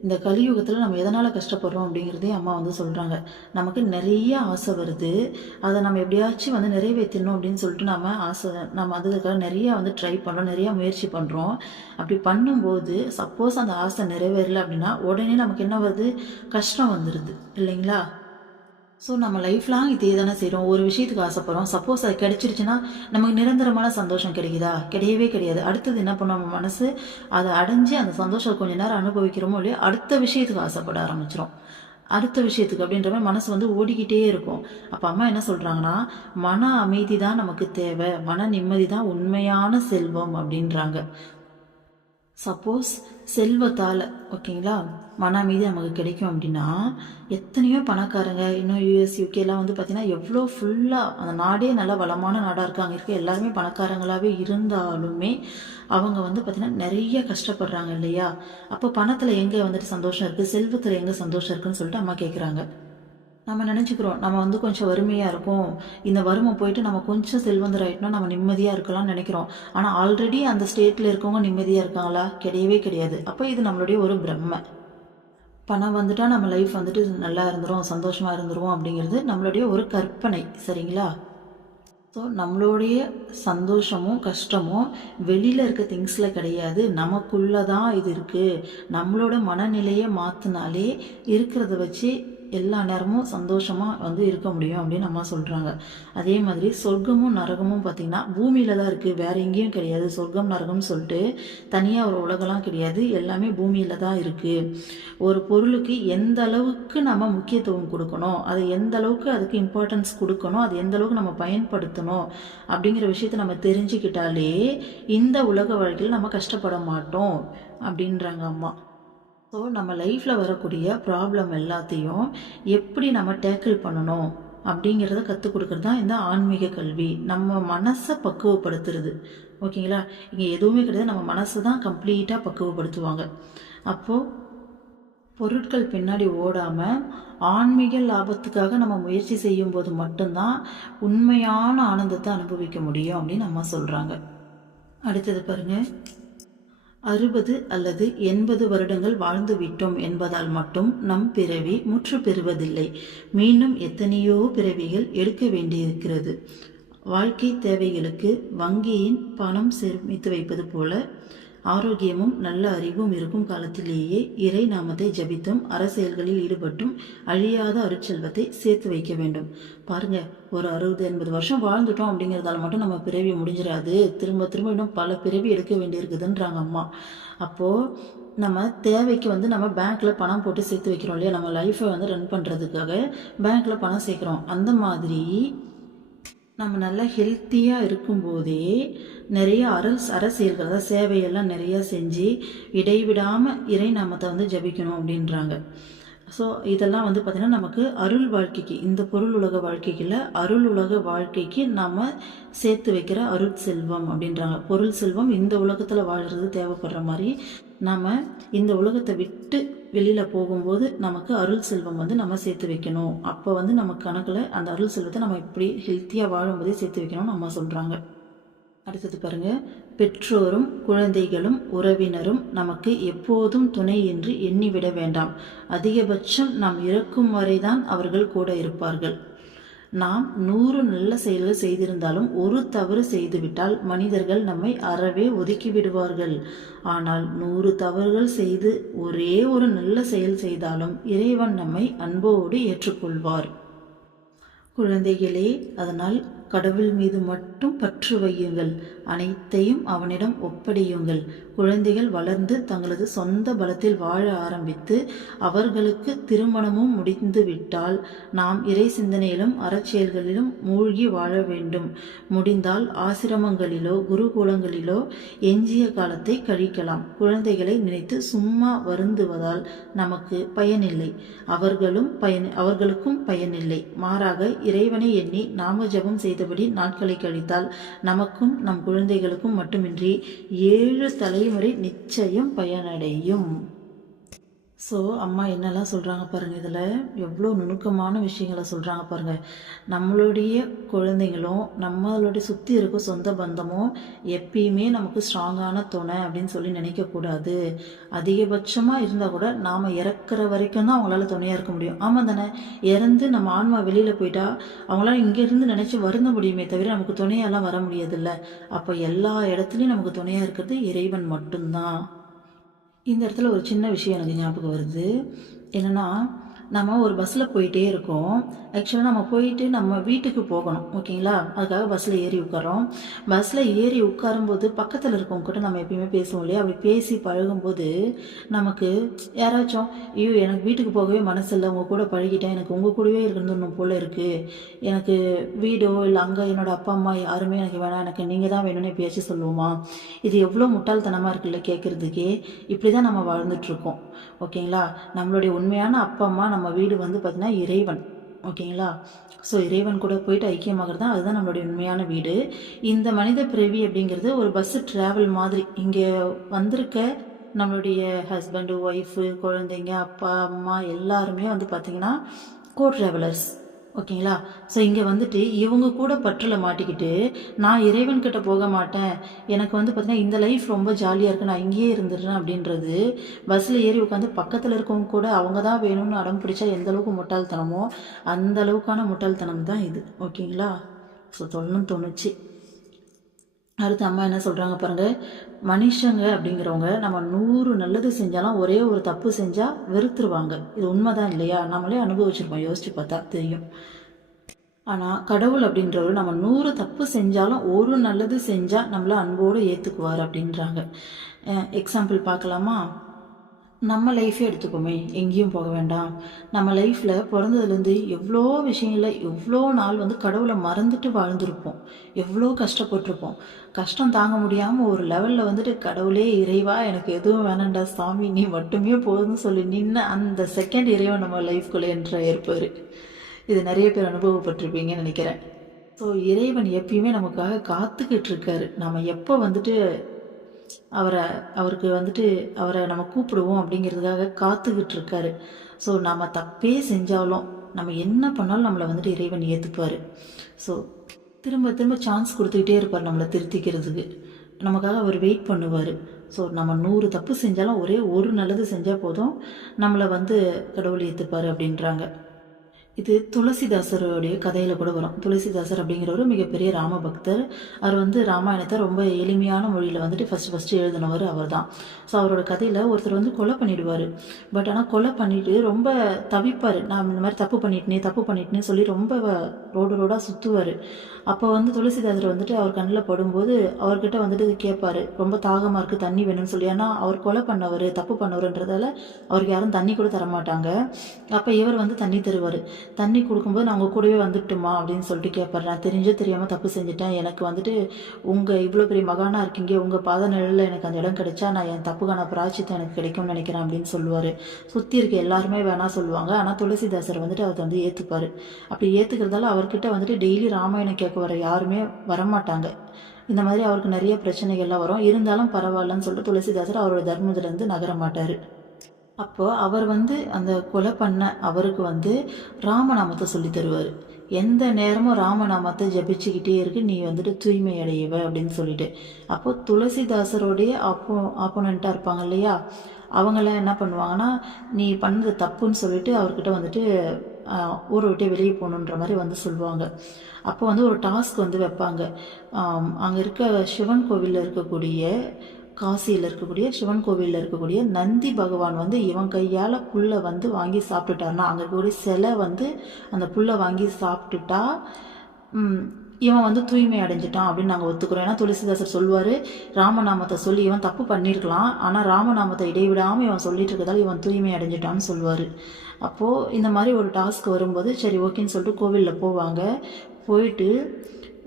இந்த கலியுகத்தில் நம்ம எதனால் கஷ்டப்படுறோம் அப்படிங்கிறதே அம்மா வந்து சொல்கிறாங்க. நமக்கு நிறைய ஆசை வருது, அதை நம்ம எப்படியாச்சும் வந்து நிறைவேற்றணும் அப்படின்னு சொல்லிட்டு நம்ம அதுக்காக நிறையா வந்து ட்ரை பண்ணுறோம், நிறையா முயற்சி பண்ணுறோம். அப்படி பண்ணும்போது சப்போஸ் அந்த ஆசை நிறைவேறலை அப்படின்னா உடனே நமக்கு என்ன வருது, கஷ்டம் வந்துடுது இல்லைங்களா? ஸோ நம்ம லைஃப் லாங் இதே தானே செய்கிறோம். ஒரு விஷயத்துக்கு ஆசைப்படுறோம், சப்போஸ் அது கிடைச்சிருச்சுன்னா நமக்கு நிரந்தரமான சந்தோஷம் கிடைக்குதா? கிடையவே கிடையாது. அடுத்தது என்ன பண்ணோம், நம்ம மனசு அதை அடைஞ்சு அந்த சந்தோஷம் கொஞ்சம் நேரம் அனுபவிக்கிறோமோ இல்லையோ அடுத்த விஷயத்துக்கு ஆசைப்பட ஆரம்பிச்சிடும். அடுத்த விஷயத்துக்கு அப்படின்ற மாதிரி மனசு வந்து ஓடிக்கிட்டே இருக்கும். அப்போ அம்மா என்ன சொல்கிறாங்கன்னா, மன அமைதி தான் நமக்கு தேவை, மன நிம்மதி தான் உண்மையான செல்வம் அப்படின்றாங்க. சப்போஸ் செல்வத்தால் ஓகேங்களா மன அமைதி நமக்கு கிடைக்கும் அப்படின்னா எத்தனையோ பணக்காரங்க இன்னும் யூஎஸ் யூகேலாம் வந்து பார்த்திங்கன்னா எவ்வளோ ஃபுல்லாக அந்த நாடே நல்லா வளமான நாடாக இருக்குது, அங்கே இருக்க எல்லாருமே பணக்காரங்களாகவே இருந்தாலுமே அவங்க வந்து பார்த்திங்கன்னா நிறைய கஷ்டப்படுறாங்க இல்லையா. அப்போ பணத்தில் எங்கே வந்துட்டு சந்தோஷம் இருக்குது, செல்வத்தில் எங்கே சந்தோஷம் இருக்குதுன்னு சொல்லிட்டு அம்மா கேட்குறாங்க. நம்ம நினச்சிக்கிறோம் நம்ம வந்து கொஞ்சம் வறுமையாக இருக்கும், இந்த வறுமை போயிட்டு நம்ம கொஞ்சம் செல்வந்தர் ஆகிட்டோம்னா நம்ம நிம்மதியாக இருக்கலாம்னு நினைக்கிறோம். ஆனால் ஆல்ரெடி அந்த ஸ்டேட்டில் இருக்கவங்க நிம்மதியாக இருக்காங்களா? கிடையவே கிடையாது. அப்போ இது நம்மளுடைய ஒரு பிரம்மை. பணம் வந்துட்டால் நம்ம லைஃப் வந்துட்டு நல்லா இருந்துரும், சந்தோஷமாக இருந்துருவோம் அப்படிங்கிறது நம்மளுடைய ஒரு கற்பனை, சரிங்களா. ஸோ நம்மளுடைய சந்தோஷமும் கஷ்டமும் வெளியில் இருக்க திங்ஸில் கிடையாது, நமக்குள்ளே தான் இது இருக்குது. நம்மளோட மனநிலையை மாற்றினாலே இருக்கிறத வச்சு எல்லா நேரமும் சந்தோஷமாக வந்து இருக்க முடியும் அப்படின்னு அம்மா சொல்கிறாங்க. அதே மாதிரி சொர்க்கமும் நரகமும் பார்த்திங்கன்னா பூமியில் தான் இருக்குது, வேறு எங்கேயும் கிடையாது. சொர்க்கம் நரகம்னு சொல்லிட்டு தனியாக ஒரு உலகம்லாம் கிடையாது, எல்லாமே பூமியில் தான் இருக்குது. ஒரு பொருளுக்கு எந்த அளவுக்கு நம்ம முக்கியத்துவம் கொடுக்கணும், அது எந்த அளவுக்கு அதுக்கு இம்பார்ட்டன்ஸ் கொடுக்கணும், அது எந்த அளவுக்கு நம்ம பயன்படுத்தணும் அப்படிங்கிற விஷயத்தை நம்ம தெரிஞ்சுக்கிட்டாலே இந்த உலக வாழ்க்கையில் நம்ம கஷ்டப்பட மாட்டோம் அப்படின்றாங்க அம்மா. ஸோ நம்ம லைஃப்பில் வரக்கூடிய ப்ராப்ளம் எல்லாத்தையும் எப்படி நம்ம டேக்கிள் பண்ணணும் அப்படிங்கிறத கற்றுக் கொடுக்குறது தான் இந்த ஆன்மீக கல்வி. நம்ம மனசை பக்குவப்படுத்துறது, ஓகேங்களா. இங்கே எதுவுமே கிடையாது, நம்ம மனசை தான் கம்ப்ளீட்டாக பக்குவப்படுத்துவாங்க. அப்போது பொருட்கள் பின்னாடி ஓடாமல் ஆன்மீக லாபத்துக்காக நம்ம முயற்சி செய்யும்போது மட்டும்தான் உண்மையான ஆனந்தத்தை அனுபவிக்க முடியும் அப்படின்னு அம்மா சொல்கிறாங்க. அடுத்தது பாருங்கள், 60 அல்லது 80 வருடங்கள் வாழ்ந்து விட்டோம் என்பதால் மட்டும் நம் பிறவி முற்று பெறுவதில்லை. மீண்டும் எத்தனையோ பிறவிகள் எடுக்க வேண்டியிருக்கிறது. வாழ்க்கை தேவைகளுக்கு வங்கியின் பணம் சேமித்து வைப்பது போல ஆரோக்கியமும் நல்ல அறிவும் இருக்கும் காலத்திலேயே இறை நாமத்தை ஜபித்தும் அரசியல்களில் ஈடுபட்டும் அழியாத அருட்செல்வத்தை சேர்த்து வைக்க வேண்டும். பாருங்க, ஒரு 60-80 வருஷம் வாழ்ந்துட்டோம் அப்படிங்கிறதால மட்டும் நம்ம பிறவி முடிஞ்சிடாது, திரும்ப திரும்ப இன்னும் பல பிறவி எடுக்க வேண்டியிருக்குதுன்றாங்க அம்மா. அப்போது நம்ம தேவைக்கு வந்து நம்ம பேங்க்கில் பணம் போட்டு சேர்த்து வைக்கிறோம் இல்லையா, நம்ம லைஃப்பை வந்து ரன் பண்ணுறதுக்காக பேங்க்கில் பணம் சேர்க்குறோம். அந்த மாதிரி நம்ம நல்லா ஹெல்த்தியாக இருக்கும்போதே நிறைய அரசியல்கள் அதாவது சேவையெல்லாம் நிறையா செஞ்சு இடைவிடாமல் இறை நாமத்தை வந்து ஜபிக்கணும் அப்படின்றாங்க. ஸோ இதெல்லாம் வந்து பார்த்திங்கன்னா நமக்கு அருள் வாழ்க்கைக்கு, இந்த பொருள் உலக வாழ்க்கைக்குள்ள அருள் உலக வாழ்க்கைக்கு நம்ம சேர்த்து வைக்கிற அருள் செல்வம் அப்படின்றாங்க. பொருள் செல்வம் இந்த உலகத்தில் வாழ்கிறது தேவைப்படுற மாதிரி நம்ம இந்த உலகத்தை விட்டு வெளியில் போகும்போது நமக்கு அருள் செல்வம் வந்து நம்ம சேர்த்து வைக்கணும். அப்போ வந்து நம்ம கணக்கில் அந்த அருள் செல்வத்தை நம்ம இப்படி ஹெல்த்தியாக வாழும்போதே சேர்த்து வைக்கணும்னு அம்மா சொல்கிறாங்க. அடுத்தது பாருங்கள், பெற்றோரும் குழந்தைகளும் உறவினரும் நமக்கு எப்போதும் துணை என்று எண்ணிவிட வேண்டாம். அதிகபட்சம் நாம் இறக்கும் வரைதான் அவர்கள் கூட இருப்பார்கள். நாம் 100 நல்ல செயல்கள் செய்திருந்தாலும் ஒரு தவறு செய்துவிட்டால் மனிதர்கள் நம்மை அறவே ஒதுக்கி விடுவார்கள். ஆனால் 100 தவறுகள் செய்து ஒரே ஒரு நல்ல செயல் செய்தாலும் இறைவன் நம்மை அன்போடு ஏற்றுக்கொள்வார். குழந்தைகளே, அதனால் கடவுள் மீது மட்டும் பற்று வையுங்கள், அனைத்தையும் அவனிடம் ஒப்படையுங்கள். குழந்தைகள் வளர்ந்து தங்களது சொந்த பலத்தில் வாழ ஆரம்பித்து அவர்களுக்கு திருமணமும் முடிந்து விட்டால் நாம் இறை சிந்தனையிலும் அறச்செயல்களிலும் மூழ்கி வாழ வேண்டும். முடிந்தால் ஆசிரமங்களிலோ குருகுலங்களிலோ எஞ்சிய காலத்தை கழிக்கலாம். குழந்தைகளை நினைத்து சும்மா வருந்துவதால் நமக்கு பயனில்லை, அவர்களுக்கும் பயனில்லை. மாறாக இறைவனை எண்ணி நாம ஜபம் செய்தபடி நாட்களை கழித்தால் நமக்கும் நம் குழந்தைகளுக்கும் மட்டுமின்றி 7 தலைமுறை நிச்சயம் பயனடையும். ஸோ அம்மா என்னெல்லாம் சொல்கிறாங்க பாருங்கள், இதில் எவ்வளோ நுணுக்கமான விஷயங்களை சொல்கிறாங்க பாருங்கள். நம்மளுடைய குழந்தைங்களும் நம்மளுடைய சுற்றி இருக்க சொந்த பந்தமும் எப்பயுமே நமக்கு ஸ்ட்ராங்கான துணை அப்படின்னு சொல்லி நினைக்கக்கூடாது. அதிகபட்சமாக இருந்தால் கூட நாம் இறக்குற வரைக்கும் தான் அவங்களால துணையாக இருக்க முடியும். ஆமாம் தானே, இறந்து நம்ம ஆன்மா வெளியில் போயிட்டா அவங்களால இங்கேருந்து நினச்சி வருந்த முடியுமே தவிர நமக்கு துணையெல்லாம் வர முடியாதுல்ல. அப்போ எல்லா இடத்துலையும் நமக்கு துணையாக இருக்கிறது இறைவன் மட்டும்தான். இந்த இடத்துல ஒரு சின்ன விஷயம் எனக்கு ஞாபகம் வருது. என்னென்னா, நம்ம ஒரு பஸ்ஸில் போயிட்டே இருக்கோம். ஆக்சுவலாக நம்ம போயிட்டு நம்ம வீட்டுக்கு போகணும், ஓகேங்களா? அதுக்காக பஸ்ஸில் ஏறி உட்காரோம். பஸ்ஸில் ஏறி உட்காரும்போது பக்கத்தில் இருக்கவங்ககிட்ட நம்ம எப்பயுமே பேசுவோம் இல்லையா? அப்படி பேசி பழகும்போது நமக்கு யாராச்சும், ஐயோ எனக்கு வீட்டுக்கு போகவே மனசு இல்லை, உங்கள் கூட பழகிட்டேன், எனக்கு உங்கள் கூடவே இருக்கணும் போல் இருக்குது, எனக்கு வீடோ இல்லை அங்கே என்னோடய அப்பா அம்மா யாருமே எனக்கு வேணாம், எனக்கு நீங்கள் தான் வேணும்னு எப்பயாச்சும் சொல்லுவோமா? இது எவ்வளோ முட்டாள்தனமாக இருக்குல்ல கேட்குறதுக்கே. இப்படி தான் நம்ம வாழ்ந்துட்டுருக்கோம், ஓகேங்களா? நம்மளுடைய உண்மையான அப்பா அம்மா நம்ம வீடு வந்து பார்த்திங்கன்னா இறைவன், ஓகேங்களா? ஸோ இறைவன் கூட போயிட்டு ஐக்கியமாகிறது தான், அதுதான் நம்மளுடைய உண்மையான வீடு. இந்த மனித பிறவி அப்படிங்கிறது ஒரு பஸ்ஸு ட்ராவல் மாதிரி. இங்கே வந்திருக்க நம்மளுடைய ஹஸ்பண்டு, ஒய்ஃபு, குழந்தைங்க, அப்பா அம்மா எல்லாருமே வந்து பார்த்திங்கன்னா கோ ட்ராவலர்ஸ், ஓகேங்களா? ஸோ இங்கே வந்துட்டு இவங்க கூட பற்றில் மாட்டிக்கிட்டு நான் இறைவன்கிட்ட போக மாட்டேன், எனக்கு வந்து பார்த்திங்கன்னா இந்த லைஃப் ரொம்ப ஜாலியாக இருக்குது, நான் இங்கேயே இருந்துடுறேன் அப்படின்றது, பஸ்ஸில் ஏறி உட்காந்து பக்கத்தில் இருக்கவங்க கூட அவங்க தான் வேணும்னு அடம் பிடிச்சா எந்த அளவுக்கு முட்டாள்தனமோ அந்த அளவுக்கான முட்டாள்தனம் தான் இது, ஓகேங்களா? ஸோ சொல்லணும்னு தோணுச்சு. அடுத்து அம்மா என்ன சொல்கிறாங்க பாருங்கள், மனுஷங்க அப்படிங்கிறவங்க நம்ம 100 நல்லது செஞ்சாலும் ஒரே ஒரு தப்பு செஞ்சால் வெறுத்துருவாங்க. இது உண்மைதான் இல்லையா? நம்மளே அனுபவிச்சிருப்போம், யோசிச்சு பார்த்தா தெரியும். ஆனால் கடவுள் அப்படின்றவர் நம்ம 100 தப்பு செஞ்சாலும் ஒரு நல்லது செஞ்சால் நம்மளை அன்போடு ஏற்றுக்குவார் அப்படின்றாங்க. எக்ஸாம்பிள் பார்க்கலாமா? நம்ம லைஃபே எடுத்துக்கோமே, எங்கேயும் போக வேண்டாம். நம்ம லைஃப்பில் பிறந்ததுலேருந்து எவ்வளோ விஷயங்களில் எவ்வளோ நாள் வந்து கடவுளை மறந்துட்டு வாழ்ந்துருப்போம், எவ்வளோ கஷ்டப்பட்டிருப்போம். கஷ்டம் தாங்க முடியாமல் ஒரு லெவலில் வந்துட்டு கடவுளே இறைவா எனக்கு எதுவும் வேணாண்டா சாமி நீ மட்டுமே போதும்னு சொல்லி நின்று அந்த செகண்ட் இறைவன் நம்ம லைஃப்குள்ளே என்ட்ரு ஆயிருப்பார். இது நிறைய பேர் அனுபவப்பட்டிருப்பீங்கன்னு நினைக்கிறேன். ஸோ இறைவன் எப்பயுமே நமக்காக காத்துக்கிட்டு இருக்காரு. நம்ம எப்போ வந்துட்டு அவருக்கு வந்துட்டு அவரை நம்ம கூப்பிடுவோம் அப்படிங்கிறதுக்காக காத்துக்கிட்டு இருக்காரு. ஸோ நாம் தப்பே செஞ்சாலும் நம்ம என்ன பண்ணாலும் நம்மளை வந்துட்டு இறைவன் ஏற்றுப்பார். ஸோ திரும்ப திரும்ப சான்ஸ் கொடுத்துக்கிட்டே இருப்பார் நம்மளை திருத்திக்கிறதுக்கு. நமக்காக அவர் வெயிட் பண்ணுவார். ஸோ நம்ம 100 தப்பு செஞ்சாலும் ஒரே ஒரு நல்லது செஞ்சால் போதும், நம்மளை வந்து கடவுள் ஏற்றுப்பார் அப்படின்றாங்க. இது துளசிதாசருடைய கதையில் கூட வரும். துளசிதாசர் அப்படிங்கிறவர் மிகப்பெரிய ராம பக்தர். அவர் வந்து ராமாயணத்தை ரொம்ப எளிமையான மொழியில் வந்துட்டு ஃபஸ்ட்டு எழுதினவர் அவர் தான். ஸோ அவரோட கதையில் ஒருத்தர் வந்து கொலை பண்ணிடுவார். பட் ஆனால் கொலை பண்ணிவிட்டு ரொம்ப தவிப்பார். நான் இந்த மாதிரி தப்பு பண்ணிட்டேனே சொல்லி ரொம்ப ரோடாக சுற்றுவார். அப்போ வந்து துளசிதாசர் வந்துட்டு அவர் கண்ணில் படும்போது அவர்கிட்ட வந்துட்டு கேட்பார், ரொம்ப தாகமாக இருக்குது தண்ணி வேணும்னு சொல்லி. ஏன்னா அவர் கொலை பண்ணவர், தப்பு பண்ணவர்ன்றதால அவருக்கு யாரும் தண்ணி கூட தரமாட்டாங்க. அப்போ இவர் வந்து தண்ணி தருவார். தண்ணி கொடுக்கும்போது நான் உங்கள் கூடவே வந்துட்டுமா அப்படின்னு சொல்லிட்டு கேட்பார். நான் தெரியாமல் தப்பு செஞ்சுட்டேன், எனக்கு வந்துட்டு உங்கள் இவ்வளோ பெரிய மகானாக இருக்கீங்க, உங்கள் பாத நிழலில் எனக்கு அந்த இடம் கிடைச்சா நான் என் தப்புக்கான பிராய்ச்சித்தம் எனக்கு கிடைக்கும்னு நினைக்கிறேன் அப்படின்னு சொல்லுவார். சுற்றி இருக்க எல்லாருமே வேணாம் சொல்லுவாங்க. ஆனால் துளசிதாசர் வந்துட்டு அதை வந்து ஏற்றுப்பார். அப்படி ஏற்றுக்கிறதால அவர்கிட்ட வந்துட்டு டெய்லி ராமாயணம் கேட்க வர யாருமே வரமாட்டாங்க. இந்த மாதிரி அவருக்கு நிறைய பிரச்சனைகள்லாம் வரும். இருந்தாலும் பரவாயில்லன்னு சொல்லிட்டு துளசிதாசர் அவரோட தர்மத்திலேருந்து நகர மாட்டார். அப்போது அவர் வந்து அந்த கொலை பண்ண அவருக்கு வந்து ராமநாமத்தை சொல்லி தருவார். எந்த நேரமும் ராமநாமத்தை ஜபிச்சுக்கிட்டே இருக்கு, நீ வந்துட்டு தூய்மை அடையவ அப்படின்னு சொல்லிட்டு. அப்போது துளசிதாசருடைய ஆப்போனண்ட்டாக இருப்பாங்க இல்லையா, அவங்களாம் என்ன பண்ணுவாங்கன்னா, நீ பண்ணது தப்புன்னு சொல்லிட்டு அவர்கிட்ட வந்துட்டு ஊரை விட்டு வெளியே போகணுன்ற மாதிரி வந்து சொல்லுவாங்க. அப்போ வந்து ஒரு டாஸ்க் வந்து வைப்பாங்க. அங்கே இருக்க சிவன் கோவிலில் இருக்கக்கூடிய காசியில் இருக்கக்கூடிய சிவன் கோவிலில் இருக்கக்கூடிய நந்தி பகவான் வந்து இவன் கையால் புல்லை வந்து வாங்கி சாப்பிட்டுட்டாருன்னா, அங்கே இருக்கக்கூடிய சிலை வந்து அந்த புல்லை வாங்கி சாப்பிட்டுட்டா இவன் வந்து தூய்மை அடைஞ்சிட்டான் அப்படின்னு நாங்கள் ஒத்துக்கிறோம். ஏன்னா துளசிதாசர் சொல்லுவார், ராமநாமத்தை சொல்லி இவன் தப்பு பண்ணியிருக்கலாம், ஆனால் ராமநாமத்தை இடைவிடாமல் இவன் சொல்லிட்டு இருக்கிறதால இவன் தூய்மை அடைஞ்சிட்டான்னு சொல்லுவார். அப்போது இந்த மாதிரி ஒரு டாஸ்க் வரும்போது சரி ஓகேன்னு சொல்லிட்டு கோவிலில் போவாங்க. போயிட்டு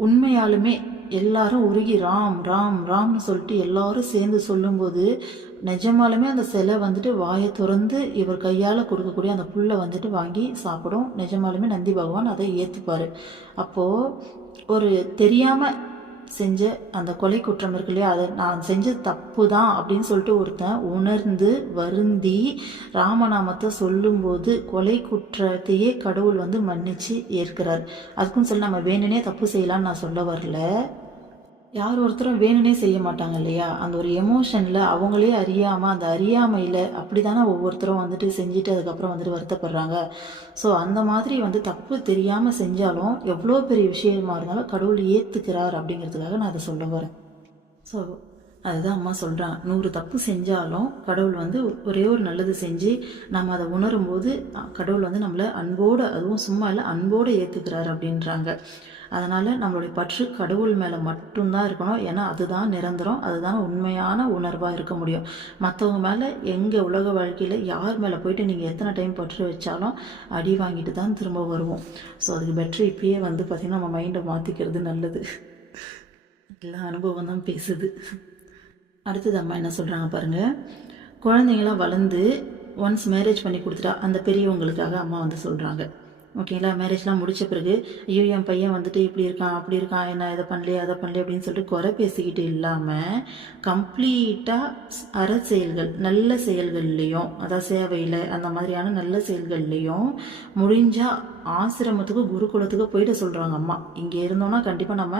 உண்மையாலுமே எல்லாரும் உருகி ராம் ராம் ராம்னு சொல்லிட்டு எல்லாரும் சேர்ந்து சொல்லும்போது நிஜமாலுமே அந்த சிலை வந்துட்டு வாயை திறந்து இவர் கையால் கொடுக்கக்கூடிய அந்த புல்லை வந்துட்டு வாங்கி சாப்பிடும். நிஜமாலுமே நந்தி பகவான் அதை ஏற்றுப்பார். அப்போது ஒரு தெரியாமல் செஞ்ச அந்த கொலை குற்றம் இருக்கு இல்லையா, அதை நான் செஞ்ச தப்பு தான் அப்படின்னு சொல்லிட்டு ஒருத்தன் உணர்ந்து வருந்தி ராமநாமத்தை சொல்லும்போது கொலை குற்றத்தையே கடவுள் வந்து மன்னிச்சு ஏற்கிறார். அதுக்குன்னு சொல்லி நம்ம வேணுனே தப்பு செய்யலான்னு நான் சொல்ல வரல. யார் ஒருத்தரும் வேணுனே செய்ய மாட்டாங்க இல்லையா, அந்த ஒரு எமோஷனில் அவங்களே அறியாமல் அந்த அறியாமையில் அப்படி தானே ஒவ்வொருத்தரும் வந்துட்டு செஞ்சுட்டு அதுக்கப்புறம் வந்துட்டு வருத்தப்படுறாங்க. ஸோ அந்த மாதிரி வந்து தப்பு தெரியாமல் செஞ்சாலும் எவ்வளோ பெரிய விஷயமா இருந்தாலும் கடவுள் ஏற்றுக்கிறார் அப்படிங்கிறதுக்காக நான் அதை சொல்ல வரேன். ஸோ அதுதான் அம்மா சொல்கிறாங்க, 100 தப்பு செஞ்சாலும் கடவுள் வந்து ஒரே ஒரு நல்லது செஞ்சு நம்ம அதை உணரும்போது கடவுள் வந்து நம்மளை அன்போடு, அதுவும் சும்மா இல்லை அன்போடு ஏற்றுக்கிறாரு அப்படின்றாங்க. அதனால் நம்மளுடைய பற்று கடவுள் மேலே மட்டும்தான் இருக்கணும். ஏன்னா அதுதான் நிரந்தரம், அதுதான் உண்மையான உணர்வாக இருக்க முடியும். மற்றவங்க மேலே எங்கள் உலக வாழ்க்கையில் யார் மேலே போயிட்டு நீங்கள் எத்தனை டைம் பற்று வச்சாலும் அடி வாங்கிட்டு தான் திரும்ப வருவோம். ஸோ அதுக்கு பெட்ரு இப்பயே வந்து பார்த்திங்கன்னா நம்ம மைண்டை மாற்றிக்கிறது நல்லது. எல்லா அனுபவம் தான் பேசுது. அடுத்தது அம்மா என்ன சொல்கிறாங்க பாருங்கள், குழந்தைங்களாம் வளர்ந்து ஒன்ஸ் மேரேஜ் பண்ணி கொடுத்துட்டா அந்த பெரியவங்களுக்காக அம்மா வந்து சொல்கிறாங்க. ஓகேங்களா, மேரேஜ்லாம் முடித்த பிறகு ஐயோ என் பையன் வந்துட்டு இப்படி இருக்கான் அப்படி இருக்கான், என்ன இதை பண்ணலையே அதை பண்ணலையே அப்படின்னு சொல்லிட்டு குறை பேசிக்கிட்டு இல்லாமல் கம்ப்ளீட்டாக அறச்செயல்கள் நல்ல செயல்கள்லேயும், அதாவது சேவையில் அந்த மாதிரியான நல்ல செயல்கள்லேயும் முடிஞ்சால் ஆசிரமத்துக்கு குருகுலத்துக்கு போயிட்டு சொல்கிறாங்க அம்மா. இங்கே இருந்தோன்னா கண்டிப்பாக நம்ம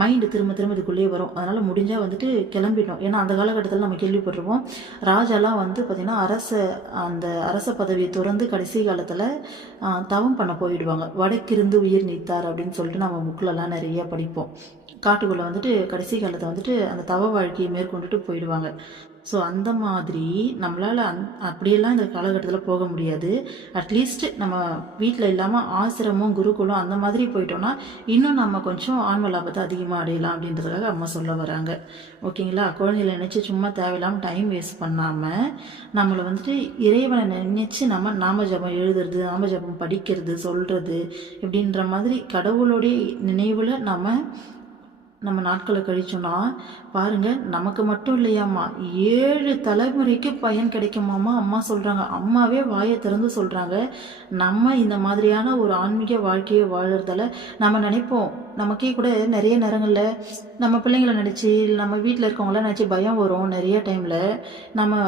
மைண்டு திரும்ப திரும்ப இதுக்குள்ளேயே வரும். அதனால் முடிஞ்சால் வந்துட்டு கிளம்பிட்டோம். ஏன்னா அந்த காலகட்டத்தில் நம்ம கேள்விப்பட்டிருப்போம், ராஜாலாம் வந்து பார்த்திங்கன்னா அரச பதவியை துறந்து கடைசி காலத்தில் தவம் பண்ண போயிடுவாங்க. வடக்கிருந்து உயிர் நீத்தார் அப்படின்னு சொல்லிட்டு நம்ம புக்கிலலாம் நிறைய படிப்போம். காட்டுக்குள்ளே வந்துட்டு கடைசி காலத்தை வந்துட்டு அந்த தவ வாழ்க்கையை மேற்கொண்டுட்டு போயிடுவாங்க. ஸோ அந்த மாதிரி நம்மளால் அப்படியெல்லாம் இந்த காலகட்டத்தில் போக முடியாது. அட்லீஸ்ட் நம்ம வீட்டில் இல்லாமல் ஆசிரமம் குருகுலம் அந்த மாதிரி போயிட்டோன்னா இன்னும் நம்ம கொஞ்சம் ஆன்ம லாபத்தை அதிகமாக அடையலாம் அப்படின்றதுக்காக அம்மா சொல்ல வராங்க. ஓகேங்களா, குழந்தைகளை நினச்சி சும்மா தேவையில்லாமல் டைம் வேஸ்ட் பண்ணாமல் நம்மளை வந்துட்டு இறைவனை நினச்சி நம்ம நாம ஜபம் எழுதுறது, நாம ஜபம் படிக்கிறது, சொல்கிறது இப்படின்ற மாதிரி கடவுளுடைய நினைவில் நம்ம நாட்களை கழிச்சோன்னா பாருங்கள், நமக்கு மட்டும் இல்லையாம்மா 7 தலைமுறைக்கு பயன் கிடைக்குமாம்மா அம்மா சொல்கிறாங்க. அம்மாவே வாயை திறந்து சொல்கிறாங்க. நம்ம இந்த மாதிரியான ஒரு ஆன்மீக வாழ்க்கையை வாழறதால நம்ம நினைப்போம், நமக்கே கூட நிறைய நேரங்களில் நம்ம பிள்ளைங்களை நினச்சி நம்ம வீட்டில் இருக்கவங்களாம் நினச்சி பயம் வரும். நிறைய டைமில் நம்ம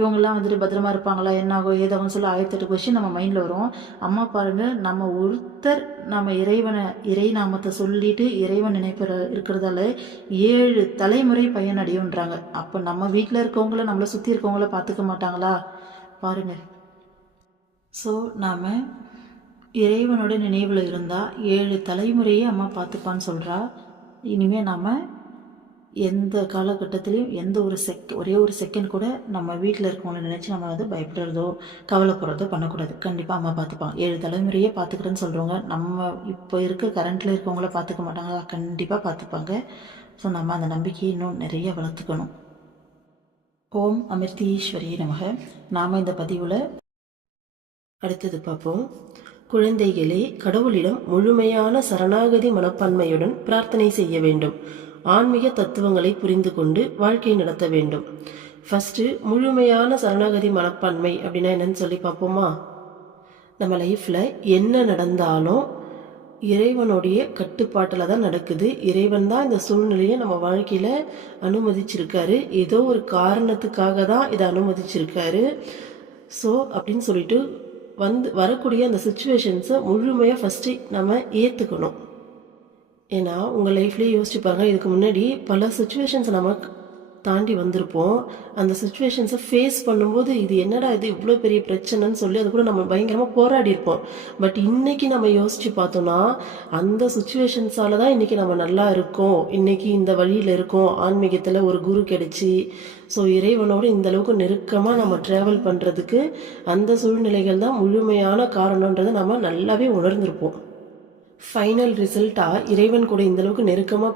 இவங்கெல்லாம் வந்துட்டு பத்திரமா இருப்பாங்களா, என்னாகும் ஏதாகும் சொல்லி 1008 கொஸ்டின் நம்ம மைண்டில் வரும். அம்மா பாருங்கள், நம்ம ஒருத்தர் நம்ம இறை நாமத்தை சொல்லிட்டு இறைவன் நினைப்பிற இருக்கிறதால 7 தலைமுறை பயனடையுன்றாங்க. அப்போ நம்ம வீட்டில் இருக்கவங்கள நம்மளை சுற்றி இருக்கவங்கள பார்த்துக்க மாட்டாங்களா பாருங்கள். ஸோ நாம் இறைவனோட நினைவில் இருந்தால் 7 தலைமுறையே அம்மா பார்த்துப்பான்னு சொல்கிறா. இனிமேல் நாம் எந்த காலகட்டத்திலையும் எந்த ஒரே ஒரு செகண்ட் கூட நம்ம வீட்டில் இருக்கவங்களை நினச்சி நம்ம வந்து பயப்படுறதோ கவலைப்படுறதோ பண்ணக்கூடாது. கண்டிப்பாக அம்மா பார்த்துப்பாங்க. 7 தலைமுறையே பார்த்துக்கிறேன்னு சொல்கிறவங்க நம்ம இப்போ கரண்ட்டில் இருக்கவங்கள பார்த்துக்க மாட்டாங்க, கண்டிப்பாக பார்த்துப்பாங்க. ஸோ நம்ம அந்த நம்பிக்கையை இன்னும் நிறைய வளர்த்துக்கணும். ஓம் அமிர்தீஸ்வரி நமக. நாம் இந்த பதிவில் அடுத்தது பார்ப்போம். குழந்தைகளே, கடவுளிடம் முழுமையான சரணாகதி மனப்பான்மையுடன் பிரார்த்தனை செய்ய வேண்டும். ஆன்மீக தத்துவங்களை புரிந்து கொண்டு வாழ்க்கை நடத்த வேண்டும். ஃபஸ்ட்டு முழுமையான சரணாகதி மனப்பான்மை அப்படின்னா என்னன்னு சொல்லி பார்ப்போமா. நம்ம லைஃப்பில் என்ன நடந்தாலும் இறைவனுடைய கட்டுப்பாட்டில் தான் நடக்குது. இறைவன் தான் இந்த சூழ்நிலையை நம்ம வாழ்க்கையில் அனுமதிச்சிருக்காரு. ஏதோ ஒரு காரணத்துக்காக தான் இதை அனுமதிச்சிருக்காரு. ஸோ அப்படின்னு சொல்லிட்டு வரக்கூடிய அந்த சுச்சுவேஷன்ஸை முழுமையாக ஃபஸ்ட்டு நம்ம ஏற்றுக்கணும். ஏன்னா உங்கள் லைஃப்லேயே யோசிச்சு பாருங்கள், இதுக்கு முன்னாடி பல சுச்சுவேஷன்ஸை நம்ம தாண்டி வந்திருப்போம். அந்த சுச்சுவேஷன்ஸை ஃபேஸ் பண்ணும்போது இது என்னடா இது இவ்வளோ பெரிய பிரச்சனைன்னு சொல்லி அது கூட நம்ம பயங்கரமாக போராடி இருப்போம். பட் இன்னைக்கு நம்ம யோசிச்சு பார்த்தோம்னா அந்த சுச்சுவேஷன்ஸால தான் இன்னைக்கு நம்ம நல்லா இருக்கோம், இன்னைக்கு இந்த வழியில் இருக்கோம், ஆன்மீகத்தில் ஒரு குரு கிடைச்சி. ஸோ இறைவனோடு இந்த அளவுக்கு நெருக்கமாக நம்ம ட்ராவல் பண்ணுறதுக்கு அந்த சூழ்நிலைகள் தான் முழுமையான காரணன்றதை நம்ம நல்லாவே உணர்ந்திருப்போம். ஃபைனல் ரிசல்ட்டாக இறைவன் கூட இந்தளவுக்கு நெருக்கமாக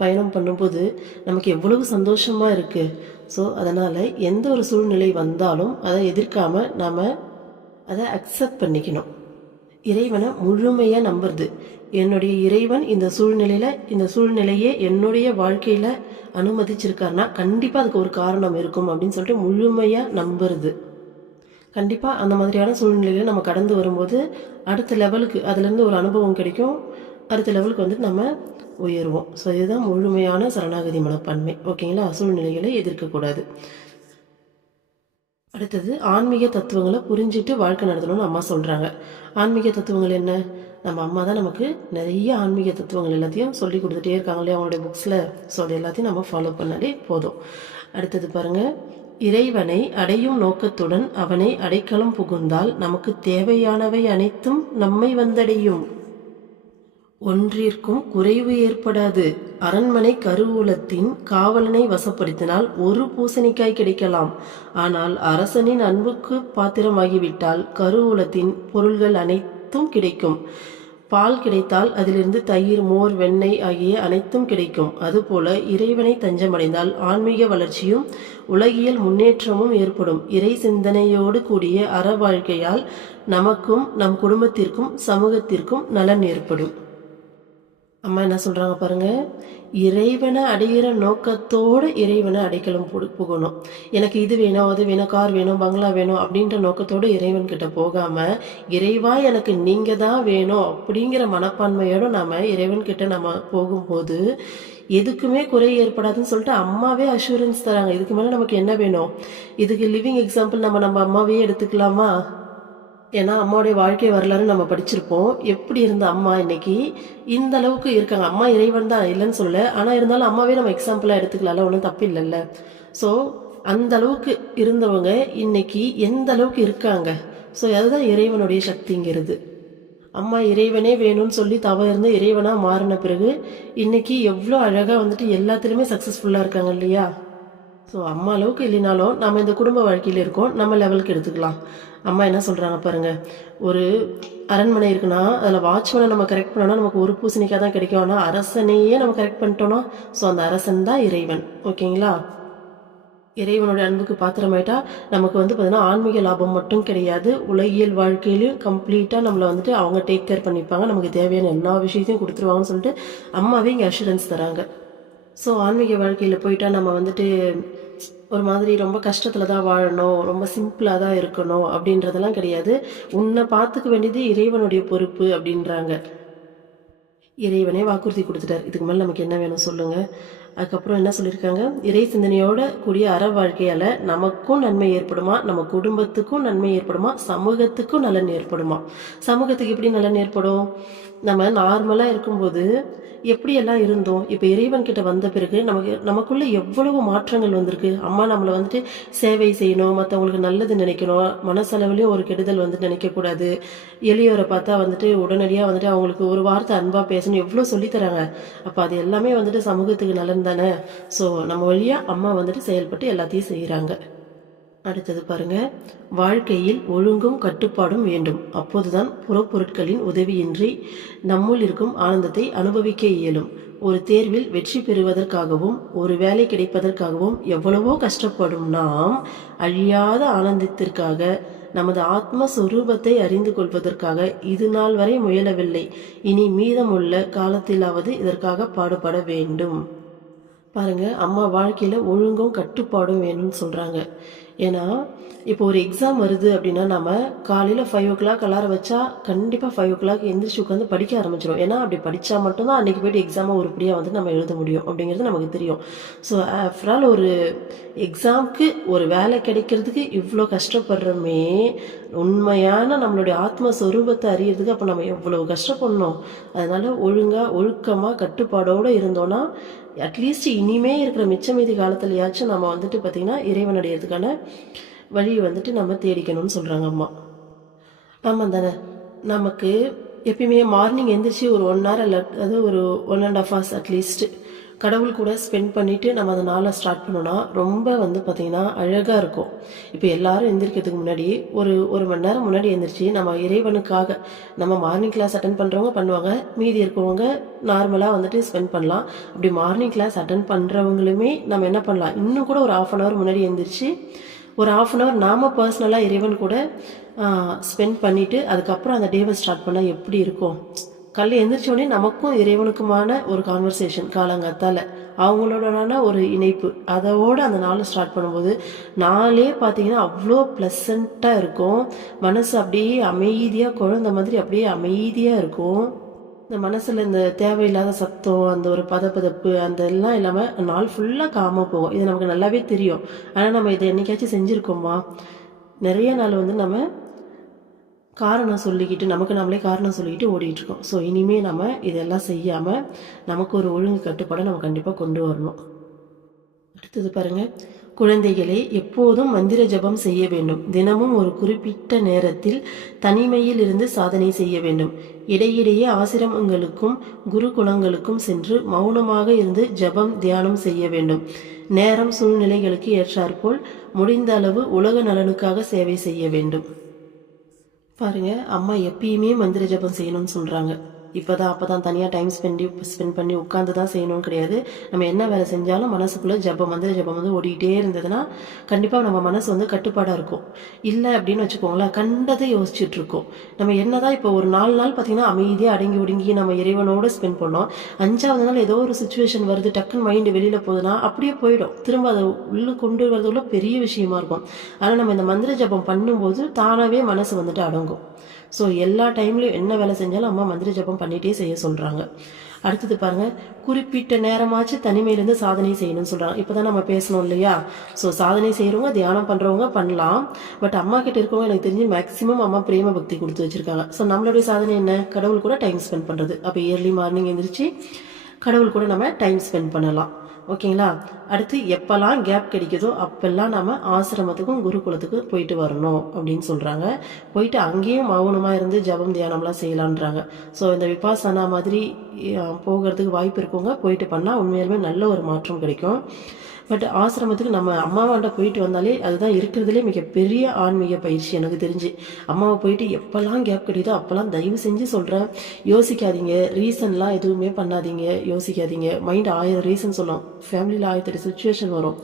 பயணம் பண்ணும்போது நமக்கு எவ்வளவு சந்தோஷமாக இருக்குது. ஸோ அதனால் எந்த ஒரு சூழ்நிலை வந்தாலும் அதை எதிர்க்காமல் நாம் அதை அக்செப்ட் பண்ணிக்கணும். இறைவனை முழுமையாக நம்புறது. என்னுடைய இறைவன் இந்த சூழ்நிலையே என்னுடைய வாழ்க்கையில் அனுமதிச்சிருக்காருன்னா கண்டிப்பாக அதுக்கு ஒரு காரணம் இருக்கும் அப்படின்னு சொல்லிட்டு முழுமையாக நம்புறது. கண்டிப்பாக அந்த மாதிரியான சூழ்நிலையில் நம்ம கடந்து வரும்போது அடுத்த லெவலுக்கு அதுலேருந்து ஒரு அனுபவம் கிடைக்கும். அடுத்த லெவலுக்கு வந்துட்டு நம்ம உயர்வோம். ஸோ இதுதான் முழுமையான சரணாகதி மனப்பான்மை. ஓகேங்களா, சூழ்நிலைகளை எதிர்க்கக்கூடாது. அடுத்தது ஆன்மீக தத்துவங்களை புரிஞ்சுட்டு வாழ்க்கை நடத்தணும்னு அம்மா சொல்கிறாங்க. ஆன்மீக தத்துவங்கள் என்ன? நம்ம அம்மா தான் நமக்கு நிறைய ஆன்மீக தத்துவங்கள் எல்லாத்தையும் சொல்லி கொடுத்துட்டே இருக்காங்க இல்லையா அவங்களுடைய புக்ஸில். ஸோ அது எல்லாத்தையும் நம்ம ஃபாலோ பண்ணாலே போதும். அடுத்தது பாருங்கள், இறைவனை அடையும் நோக்கத்துடன் அவனை அடைக்கலம் புகுந்தால் நமக்கு தேவையானவை அனைத்தும் நம்மை வந்தடையும். ஒன்றிற்கும் குறைவு ஏற்படாது. அரண்மனை கருவூலத்தின் காவலனை வசப்படுத்தினால் ஒரு பூசணிக்காய் கிடைக்கலாம். ஆனால் அரசனின் அன்புக்கு பாத்திரமாகிவிட்டால் கருவூலத்தின் பொருள்கள் அனைத்தும் கிடைக்கும். பால் கிடைத்தால் அதிலிருந்து தயிர், மோர், வெண்ணெய் ஆகிய அனைத்தும் கிடைக்கும். அதுபோல இறைவனை தஞ்சமடைந்தால் ஆன்மீக வளர்ச்சியும் உலகியல் முன்னேற்றமும் ஏற்படும். இறை சிந்தனையோடு கூடிய அற வாழ்க்கையால் நமக்கும் நம் குடும்பத்திற்கும் சமூகத்திற்கும் நலன் ஏற்படும். அம்மா என்ன சொல்கிறாங்க பாருங்க, இறைவனை அடையிற நோக்கத்தோடு இறைவனை அடைக்கலம் புகணும். எனக்கு இது வேணும், அது வேணும், கார் வேணும், பங்களா வேணும் அப்படின்ற நோக்கத்தோடு இறைவன்கிட்ட போகாமல், இறைவா எனக்கு நீங்கள் தான் வேணும் அப்படிங்கிற மனப்பான்மையோடு நம்ம இறைவன்கிட்ட நம்ம போகும்போது எதுக்குமே குறை ஏற்படாதுன்னு சொல்லிட்டு அம்மாவே அஷூரன்ஸ் தராங்க. இதுக்கு மேலே நமக்கு என்ன வேணும்? இதுக்கு லிவிங் எக்ஸாம்பிள் நம்ம அம்மாவே எடுத்துக்கலாமா? ஏன்னா அம்மாவுடைய வாழ்க்கை வரலாறு நம்ம படிச்சிருப்போம். எப்படி இருந்த அம்மா இன்னைக்கு இந்த அளவுக்கு இருக்காங்க. அம்மா இறைவன் தான், இல்லைன்னு சொல்ல. ஆனால் இருந்தாலும் அம்மாவே நம்ம எக்ஸாம்பிளாக எடுத்துக்கலாம்ல, ஒன்றும் தப்பு இல்லைல்ல. ஸோ அந்த அளவுக்கு இருந்தவங்க இன்னைக்கு எந்த அளவுக்கு இருக்காங்க. ஸோ அதுதான் இறைவனுடைய சக்திங்கிறது. அம்மா இறைவனே வேணும்னு சொல்லி இருந்து இறைவனாக மாறின பிறகு இன்னைக்கு எவ்வளோ அழகாக வந்துட்டு எல்லாத்துலேயுமே சக்ஸஸ்ஃபுல்லாக இருக்காங்க இல்லையா? ஸோ அம்மா அளவுக்கு இல்லைனாலும் நம்ம இந்த குடும்ப வாழ்க்கையில் இருக்கோம், நம்ம லெவலுக்கு எடுத்துக்கலாம். அம்மா என்ன சொல்கிறாங்க பாருங்கள், ஒரு அரண்மனை இருக்குன்னா அதில் வாட்ச்மேனை நம்ம கரெக்ட் பண்ணோன்னா நமக்கு ஒரு பூசணிக்காய் தான் கிடைக்கும். ஆனால் அரசனையே நம்ம கரெக்ட் பண்ணிட்டோன்னா ஸோ அந்த அரசன் தான் இறைவன். ஓகேங்களா? இறைவனுடைய அன்புக்கு பாத்திரமாயிட்டா நமக்கு பார்த்தீங்கன்னா ஆன்மீக லாபம் மட்டும் கிடையாது, உலகியல் வாழ்க்கையிலையும் கம்ப்ளீட்டாக நம்மளை வந்துட்டு அவங்க டேக் கேர் பண்ணிப்பாங்க, நமக்கு தேவையான எல்லா விஷயத்தையும் கொடுத்துருவாங்கன்னு சொல்லிட்டு அம்மாவே இங்கே அஷூரன்ஸ் தராங்க. ஸோ ஆன்மீக வாழ்க்கையில் போயிட்டா நம்ம வந்துட்டு ஒரு மாதிரி ரொம்ப கஷ்டத்தில் தான் வாழணும், ரொம்ப சிம்பிளாக தான் இருக்கணும் அப்படின்றதெல்லாம் கிடையாது. உன்னை பார்த்துக்க வேண்டியது இறைவனுடைய பொறுப்பு அப்படின்றாங்க. இறைவனே வாக்குறுதி கொடுத்துட்டார். இதுக்கு மேலே நமக்கு என்ன வேணும் சொல்லுங்கள்? அதுக்கப்புறம் என்ன சொல்லியிருக்காங்க, இறை சிந்தனையோட கூடிய அற வாழ்க்கையால் நமக்கும் நன்மை ஏற்படுமா, நம்ம குடும்பத்துக்கும் நன்மை ஏற்படுமா, சமூகத்துக்கும் நலன் ஏற்படுமா? சமூகத்துக்கு எப்படி நலன் ஏற்படும்? நம்ம நார்மலாக இருக்கும்போது எப்படியெல்லாம் இருந்தோம், இப்போ இறைவன் கிட்ட வந்த பிறகு நமக்குள்ளே எவ்வளவு மாற்றங்கள் வந்திருக்கு. அம்மா நம்மளை வந்துட்டு சேவை செய்யணும், மற்றவங்களுக்கு நல்லது நினைக்கணும், மனசளவுலேயும் ஒரு கெடுதல் நினைக்கக்கூடாது, எளியோரை பார்த்தா உடனடியாக அவங்களுக்கு ஒரு வார்த்தை அன்பாக பேசணும், எவ்வளோ சொல்லித்தராங்க. அப்போ அது எல்லாமே சமூகத்துக்கு நலன் தானே. ஸோ நம்ம வழியாக அம்மா செயல்பட்டு எல்லாத்தையும் செய்கிறாங்க. அடுத்தது பாருங்க, வாழ்க்கையில் ஒழுங்கும் கட்டுப்பாடும் வேண்டும். அப்போதுதான் புறப்பொருட்களின் உதவியின்றி நம்முள் இருக்கும் ஆனந்தத்தை அனுபவிக்க இயலும். ஒரு தேர்வில் வெற்றி பெறுவதற்காகவும் ஒரு வேலை கிடைப்பதற்காகவும் எவ்வளவோ கஷ்டப்படும் நாம் அழியாத ஆனந்தத்திற்காக நமது ஆத்மஸ்வரூபத்தை அறிந்து கொள்வதற்காக இது நாள் வரை முயலவில்லை. இனி மீதமுள்ள காலத்திலாவது இதற்காக பாடுபட வேண்டும். பாருங்க, அம்மா வாழ்க்கையில் ஒழுங்கும் கட்டுப்பாடும் வேணும்னு சொல்கிறாங்க. ஏன்னா இப்போ ஒரு எக்ஸாம் வருது அப்படின்னா நம்ம காலையில் 5 o'clock அலாரம் வச்சா கண்டிப்பாக 5 o'clock எந்திரிச்சு உட்காந்து படிக்க ஆரம்பிச்சிடும். ஏன்னா அப்படி படித்தா மட்டும்தான் அன்றைக்கி போய்ட்டு எக்ஸாமை உருப்படியாக நம்ம எழுத முடியும் அப்படிங்கிறது நமக்கு தெரியும். ஸோ ஆஃப்டர் ஆல் ஒரு எக்ஸாமுக்கு ஒரு வேலை கிடைக்கிறதுக்கு இவ்வளோ கஷ்டப்படுறோமே, உண்மையான நம்மளுடைய ஆத்மஸ்வரூபத்தை அறியறதுக்கு அப்போ நம்ம எவ்வளோ கஷ்டப்படணும். அதனால் ஒழுக்கமாக கட்டுப்பாடோடு இருந்தோன்னா அட்லீஸ்ட் இனிமே இருக்கிற மிச்ச மீதி காலத்துலையாச்சும் நம்ம பார்த்திங்கன்னா இறைவனடைகிறதுக்கான வழியை நம்ம தேடிக்கணும்னு சொல்கிறாங்க அம்மா. ஆமாம் தானே, நமக்கு எப்பயுமே மார்னிங் எந்திரிச்சு ஒரு 1 hour இல்லை அது ஒரு 1.5 hours அட்லீஸ்ட் கடவுள் கூட ஸ்பெண்ட் பண்ணிவிட்டு நம்ம அந்த நாளை ஸ்டார்ட் பண்ணோன்னா ரொம்ப பார்த்திங்கன்னா அழகாக இருக்கும். இப்போ எல்லாரும் எந்திரிக்கிறதுக்கு முன்னாடி ஒரு மணி நேரம் முன்னாடி எந்திரிச்சு நம்ம இறைவனுக்காக நம்ம மார்னிங் கிளாஸ் அட்டன் பண்ணுறவங்க பண்ணுவாங்க, மீதி இருக்கவங்க நார்மலாக ஸ்பெண்ட் பண்ணலாம். அப்படி மார்னிங் கிளாஸ் அட்டன் பண்ணுறவங்களுமே நம்ம என்ன பண்ணலாம், இன்னும் கூட ஒரு 1/2 hour முன்னாடி எந்திரிச்சு ஒரு 1/2 hour நாம் பர்சனலாக இறைவன் கூட ஸ்பெண்ட் பண்ணிவிட்டு அதுக்கப்புறம் அந்த டேவை ஸ்டார்ட் பண்ணால் எப்படி இருக்கும்? காலையில் எழுந்திரிச்சோடனே நமக்கும் இறைவனுக்குமான ஒரு கான்வர்சேஷன் காலங்காத்தால் அவங்களோடான ஒரு இணைப்பு, அதோடு அந்த நாளை ஸ்டார்ட் பண்ணும்போது நாளே பார்த்தீங்கன்னா அவ்வளோ ப்ளசண்ட்டாக இருக்கும். மனசு அப்படியே அமைதியாக குழந்த மாதிரி அப்படியே அமைதியாக இருக்கும். இந்த மனசில் இந்த தேவையில்லாத சத்தம், அந்த ஒரு பதப்பதப்பு அந்த எல்லாம் இல்லாமல் நாள் ஃபுல்லாக காமாக போகும். இது நமக்கு நல்லாவே தெரியும். ஆனால் நம்ம இதை என்னைக்காச்சும் செஞ்சுருக்கோமா? நிறைய நாள் நம்ம காரணம் சொல்லிக்கிட்டு நமக்கு நம்மளே காரணம் சொல்லிக்கிட்டு ஓடிட்டுருக்கோம். ஸோ இனிமேல் நம்ம இதெல்லாம் செய்யாமல் நமக்கு ஒரு ஒழுங்கு கட்டுப்பாடை நம்ம கண்டிப்பாக கொண்டு வரணும். அடுத்தது பாருங்கள், குழந்தைகளே, எப்போதும் மந்திர ஜபம் செய்ய வேண்டும். தினமும் ஒரு குறிப்பிட்ட நேரத்தில் தனிமையில் இருந்து சாதனை செய்ய வேண்டும். இடையிடையே ஆசிரமங்களுக்கும் குருகுலங்களுக்கும் சென்று மௌனமாக இருந்து ஜபம் தியானம் செய்ய வேண்டும். நேரம் சூழ்நிலைகளுக்கு ஏற்றாற்போல் முடிந்த அளவு உலக நலனுக்காக சேவை செய்ய வேண்டும். பாருங்க, அம்மா எப்பயுமே மந்திர ஜபம் செய்யணும்னு சொல்றாங்க. இப்போதான் அப்போதான் தனியாக டைம் ஸ்பெண்ட் பண்ணி உட்காந்து தான் செய்யணும்னு கிடையாது. நம்ம என்ன வேலை செஞ்சாலும் மனசுக்குள்ளே மந்திர ஜபம் வந்து ஓடிக்கிட்டே இருந்ததுன்னா கண்டிப்பாக நம்ம மனசு வந்து கட்டுப்பாடாக இருக்கும். இல்லை அப்படின்னு வச்சுக்கோங்களேன், கண்டதை யோசிச்சுட்டு இருக்கோம். நம்ம என்னதான் இப்போ ஒரு 4 நாள் பார்த்தீங்கன்னா அமைதியாக அடங்கி ஒடுங்கி நம்ம இறைவனோடு ஸ்பெண்ட் பண்ணோம். 5வது நாள் ஏதோ ஒரு சுச்சுவேஷன் வருது, டக்குன்னு மைண்டு வெளியில் போகுதுன்னா அப்படியே போயிடும். திரும்ப அதை உள்ளே கொண்டு வரதுக்குள்ள பெரிய விஷயமா இருக்கும். ஆனால் நம்ம இந்த மந்திர ஜபம் பண்ணும்போது தானாகவே மனசு வந்துட்டு அடங்கும். ஸோ எல்லா டைம்லையும் என்ன வேலை செஞ்சாலும் அம்மா மந்திர ஜபம் பண்ணிகிட்டே செய்ய சொல்கிறாங்க. அடுத்தது பாருங்கள், குறிப்பிட்ட நேரமாச்சு தனிமையிலேருந்து சாதனை செய்யணும்னு சொல்கிறாங்க. இப்போ தான் நம்ம பேசணும் இல்லையா? ஸோ சாதனை செய்கிறவங்க தியானம் பண்ணுறவங்க பண்ணலாம். பட் அம்மா கிட்ட இருக்கவங்க எனக்கு தெரிஞ்சு மேக்ஸிமம் அம்மா பிரேம பக்தி கொடுத்து வச்சுருக்காங்க. ஸோ நம்மளுடைய சாதனை என்ன? கடவுள் கூட டைம் ஸ்பெண்ட் பண்ணுறது. அப்போ இயர்லி மார்னிங் எழுந்திரிச்சு கடவுள் கூட நம்ம டைம் ஸ்பெண்ட் பண்ணலாம். ஓகேங்களா? அடுத்து எப்போல்லாம் கேப் கிடைக்குதோ அப்பெல்லாம் நம்ம ஆசிரமத்துக்கும் குருகுலத்துக்கும் போயிட்டு வரணும் அப்படின்னு சொல்கிறாங்க. போயிட்டு அங்கேயும் மௌனமாக இருந்து ஜபம் தியானம்லாம் செய்யலான்றாங்க. ஸோ இந்த விபாசனா மாதிரி போகிறதுக்கு வாய்ப்பு இருக்கவங்க போயிட்டு பண்ணால் உண்மையாலுமே நல்ல ஒரு மாற்றம் கிடைக்கும். பட் ஆசிரமத்துக்கு நம்ம அம்மாவாண்ட போயிட்டு வந்தாலே அதுதான் இருக்கிறதுலே மிகப்பெரிய ஆன்மீக பயிற்சி எனக்கு தெரிஞ்சு. அம்மாவை போயிட்டு எப்போல்லாம் கேப் கிடைக்குதோ அப்போல்லாம் தயவு செஞ்சு சொல்கிறேன், யோசிக்காதீங்க, ரீசன்லாம் எதுவுமே பண்ணாதீங்க, யோசிக்காதீங்க. மைண்ட் 1000 ரீசன் சொல்லும், ஃபேமிலியில் 1008 சுச்சுவேஷன் வரும்.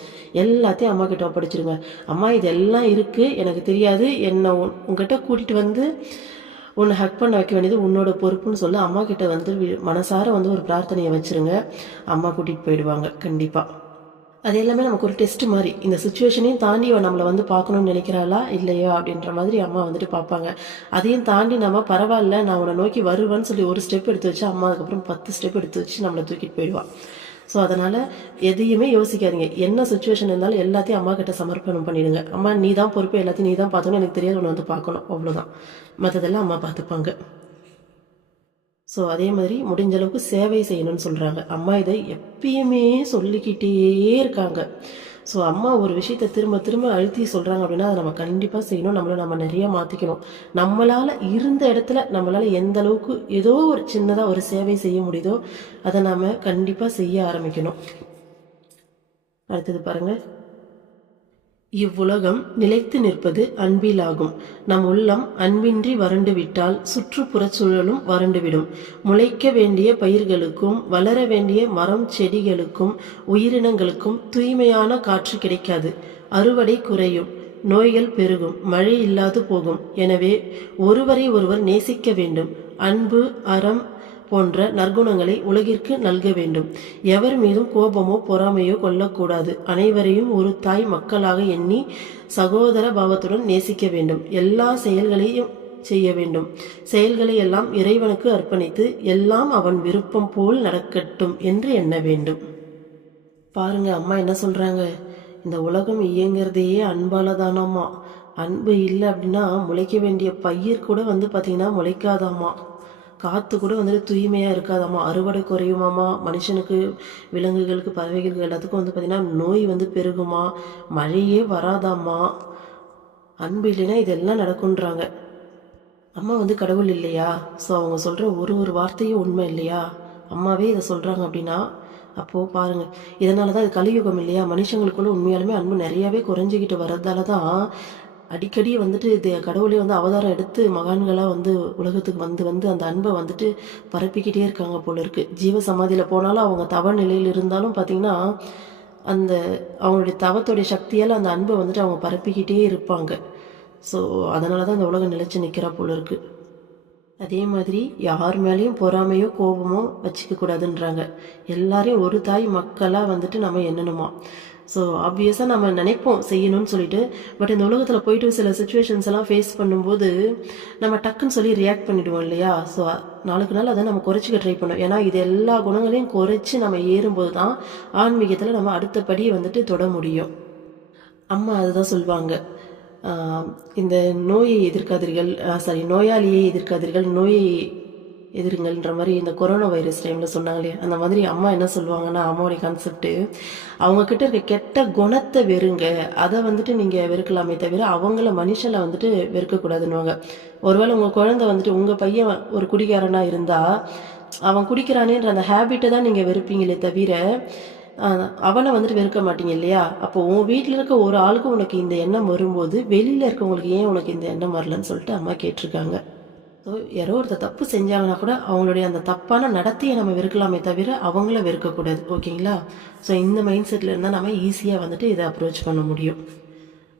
எல்லாத்தையும் அம்மா கிட்ட ஒப்படைச்சிருங்க. அம்மா இதெல்லாம் இருக்குது, எனக்கு தெரியாது, என்னை உங்ககிட்ட கூட்டிகிட்டு வந்து உன்னை ஹக் பண்ண வைக்க வேண்டியது உன்னோட பொறுப்புன்னு சொல்ல அம்மா கிட்ட வந்து மனசார வந்து ஒரு பிரார்த்தனையை வச்சுருங்க. அம்மா கூட்டிகிட்டு போயிடுவாங்க கண்டிப்பாக. அது எல்லாமே நமக்கு ஒரு டெஸ்ட் மாதிரி. இந்த சுச்சுவேஷனையும் தாண்டி நம்மளை வந்து பார்க்கணும்னு நினைக்கிறாளா இல்லையா அப்படின்ற மாதிரி அம்மா வந்துட்டு பார்ப்பாங்க. அதையும் தாண்டி நம்ம பரவாயில்ல, நான் உன்னை நோக்கி வருவேன்னு சொல்லி ஒரு ஸ்டெப் எடுத்து வச்சு அம்மா அதுக்கப்புறம் 10 ஸ்டெப் எடுத்து வச்சு நம்மளை தூக்கிட்டு போயிடுவான். ஸோ அதனால் எதையுமே யோசிக்காதீங்க. என்ன சுச்சுவேஷன் இருந்தாலும் எல்லாத்தையும் அம்மா கிட்ட சமர்ப்பணம் பண்ணிடுங்க. அம்மா நீ தான் பொறுப்பு, எல்லாத்தையும் நீ தான் பார்த்தோன்னு, எனக்கு தெரியாது, உன்னை வந்து பார்க்கணும், அவ்வளோதான். மற்றதெல்லாம் அம்மா பார்த்துப்பாங்க. ஸோ அதே மாதிரி முடிஞ்ச அளவுக்கு சேவை செய்யணும்னு சொல்கிறாங்க. அம்மா இதை எப்பயுமே சொல்லிக்கிட்டே இருக்காங்க. ஸோ அம்மா ஒரு விஷயத்தை திரும்ப திரும்ப அழுத்தி சொல்கிறாங்க அப்படின்னா அதை நம்ம கண்டிப்பாக செய்யணும். நம்மளை நம்ம நிறைய மாற்றிக்கணும். நம்மளால் இருந்த இடத்துல நம்மளால் எந்த அளவுக்கு ஏதோ ஒரு சின்னதாக ஒரு சேவை செய்ய முடியுதோ அதை நாம் கண்டிப்பாக செய்ய ஆரம்பிக்கணும். அடுத்தது பாருங்கள், இவ்வுலகம் நிலைத்து நிற்பது அன்பிலாகும். நம் உள்ளம் அன்பின்றி வறண்டு விட்டால் சுற்றுப்புறச் சூழலும் வறண்டுவிடும். முளைக்க வேண்டிய பயிர்களுக்கும் வளர வேண்டிய மரம் செடிகளுக்கும் உயிரினங்களுக்கும் தூய்மையான காற்று கிடைக்காது. அறுவடை குறையும், நோய்கள் பெருகும், மழை இல்லாது போகும். எனவே ஒருவரை ஒருவர் நேசிக்க வேண்டும். அன்பு, அறம் போன்ற நற்குணங்களை உலகிற்கு நல்க வேண்டும். எவர் மீதும் கோபமோ பொறாமையோ கொள்ளக்கூடாது. அனைவரையும் ஒரு தாய் மக்களாக எண்ணி சகோதர பாவத்துடன் நேசிக்க வேண்டும். எல்லா செயல்களையும் செய்ய வேண்டும். செயல்களை எல்லாம் இறைவனுக்கு அர்ப்பணித்து எல்லாம் அவன் விருப்பம் போல் நடக்கட்டும் என்று எண்ண வேண்டும். பாருங்க, அம்மா என்ன சொல்றாங்க, இந்த உலகம் இயங்கிறதையே அன்பால தானாமா. அன்பு இல்லை அப்படின்னா முளைக்க வேண்டிய பயிர் கூட வந்து பார்த்தீங்கன்னா முளைக்காதாமா. காற்று கூட வந்துட்டு தூய்மையாக இருக்காதாம்மா. அறுவடை குறையுமாம்மா. மனுஷனுக்கு, விலங்குகளுக்கு, பறவைகளுக்கு எல்லாத்துக்கும் வந்து பார்த்திங்கன்னா நோய் வந்து பெருகுமா. மழையே வராதாம்மா. அன்பு இல்லைன்னா இதெல்லாம் நடக்குன்றாங்க. அம்மா வந்து கடவுள் இல்லையா? ஸோ அவங்க சொல்கிற ஒரு வார்த்தையும் உண்மை இல்லையா? அம்மாவே இதை சொல்கிறாங்க அப்படின்னா அப்போது பாருங்கள், இதனால தான் இது கலியுகம் இல்லையா? மனுஷங்களுக்குள்ள உண்மையாலுமே அன்பு நிறையாவே குறைஞ்சிக்கிட்டு வர்றதால தான் அடிக்கடி வந்துட்டு இது கடவுளே வந்து அவதாரம் எடுத்து மகான்களாக வந்து உலகத்துக்கு வந்து அந்த அன்பை வந்துட்டு பரப்பிக்கிட்டே இருக்காங்க போல இருக்குது. ஜீவ சமாதியில் போனாலும் அவங்க தவ நிலையில் இருந்தாலும் பார்த்திங்கன்னா அந்த அவங்களுடைய தவத்துடைய சக்தியால் அந்த அன்பை வந்துட்டு அவங்க பரப்பிக்கிட்டே இருப்பாங்க. ஸோ அதனால தான் அந்த உலகம் நிலைச்சு நிற்கிறா போல இருக்குது. அதே மாதிரி யார் மேலேயும் பொறாமையோ கோபமோ வச்சுக்க கூடாதுன்றாங்க. எல்லாரையும் ஒரு தாய் மக்களாக வந்துட்டு நம்ம எண்ணணுமா. ஸோ ஆப்வியஸாக நம்ம நினைப்போம் செய்யணும்னு சொல்லிட்டு, பட் இந்த உலகத்தில் போயிட்டு சில சுச்சுவேஷன்ஸ் எல்லாம் ஃபேஸ் பண்ணும்போது நம்ம டக்குன்னு சொல்லி ரியாக்ட் பண்ணிவிடுவோம் இல்லையா? ஸோ நாளுக்கு நாள் அதை நம்ம குறைச்சிக்க ட்ரை பண்ணோம். ஏன்னா இது எல்லா குணங்களையும் குறைச்சி நம்ம ஏறும்போது தான் ஆன்மீகத்தில் நம்ம அடுத்தபடியை வந்துட்டு தொட முடியும். அம்மா அதுதான் சொல்லுவாங்க, இந்த நோயை எதிர்க்காதீர்கள், நோயாளியை எதிர்க்காதீர்கள், நோயை எதிருங்கள்ன்ற மாதிரி இந்த கொரோனா வைரஸ் டைமில் சொன்னாங்களே, அந்த மாதிரி அம்மா என்ன சொல்லுவாங்கன்னா, அம்மாவுடைய கான்செப்ட்டு, அவங்கக்கிட்ட இருக்க கெட்ட குணத்தை வெறுங்க, அதை வந்துட்டு நீங்கள் வெறுக்கலாமே தவிர அவங்கள மனுஷனை வந்துட்டு வெறுக்கக்கூடாதுன்னுவாங்க. ஒருவேளை உங்கள் குழந்தை வந்துட்டு உங்கள் பையன் ஒரு குடிகாரனாக இருந்தால் அவன் குடிக்கிறானேன்ற அந்த ஹேபிட்டை தான் நீங்கள் வெறுப்பீங்களே தவிர அவனை வந்துட்டு வெறுக்க மாட்டீங்க இல்லையா? அப்போ உன் வீட்டில் இருக்க ஒரு ஆளுக்கு உனக்கு இந்த எண்ணம் வரும்போது வெளியில் இருக்கவங்களுக்கு ஏன் உனக்கு இந்த எண்ணம் வரலன்னு சொல்லிட்டு அம்மா கேட்டிருக்காங்க. ஸோ யாரோ ஒருத்தர் தப்பு செஞ்சாங்கன்னா கூட அவங்களுடைய அந்த தப்பான நடத்தையை நம்ம வெறுக்கலாமே தவிர அவங்கள வெறுக்கக்கூடாது. ஓகேங்களா? ஸோ இந்த மைண்ட் செட்டில் இருந்தால் நம்ம ஈஸியாக வந்துட்டு இதை அப்ரோச் பண்ண முடியும்.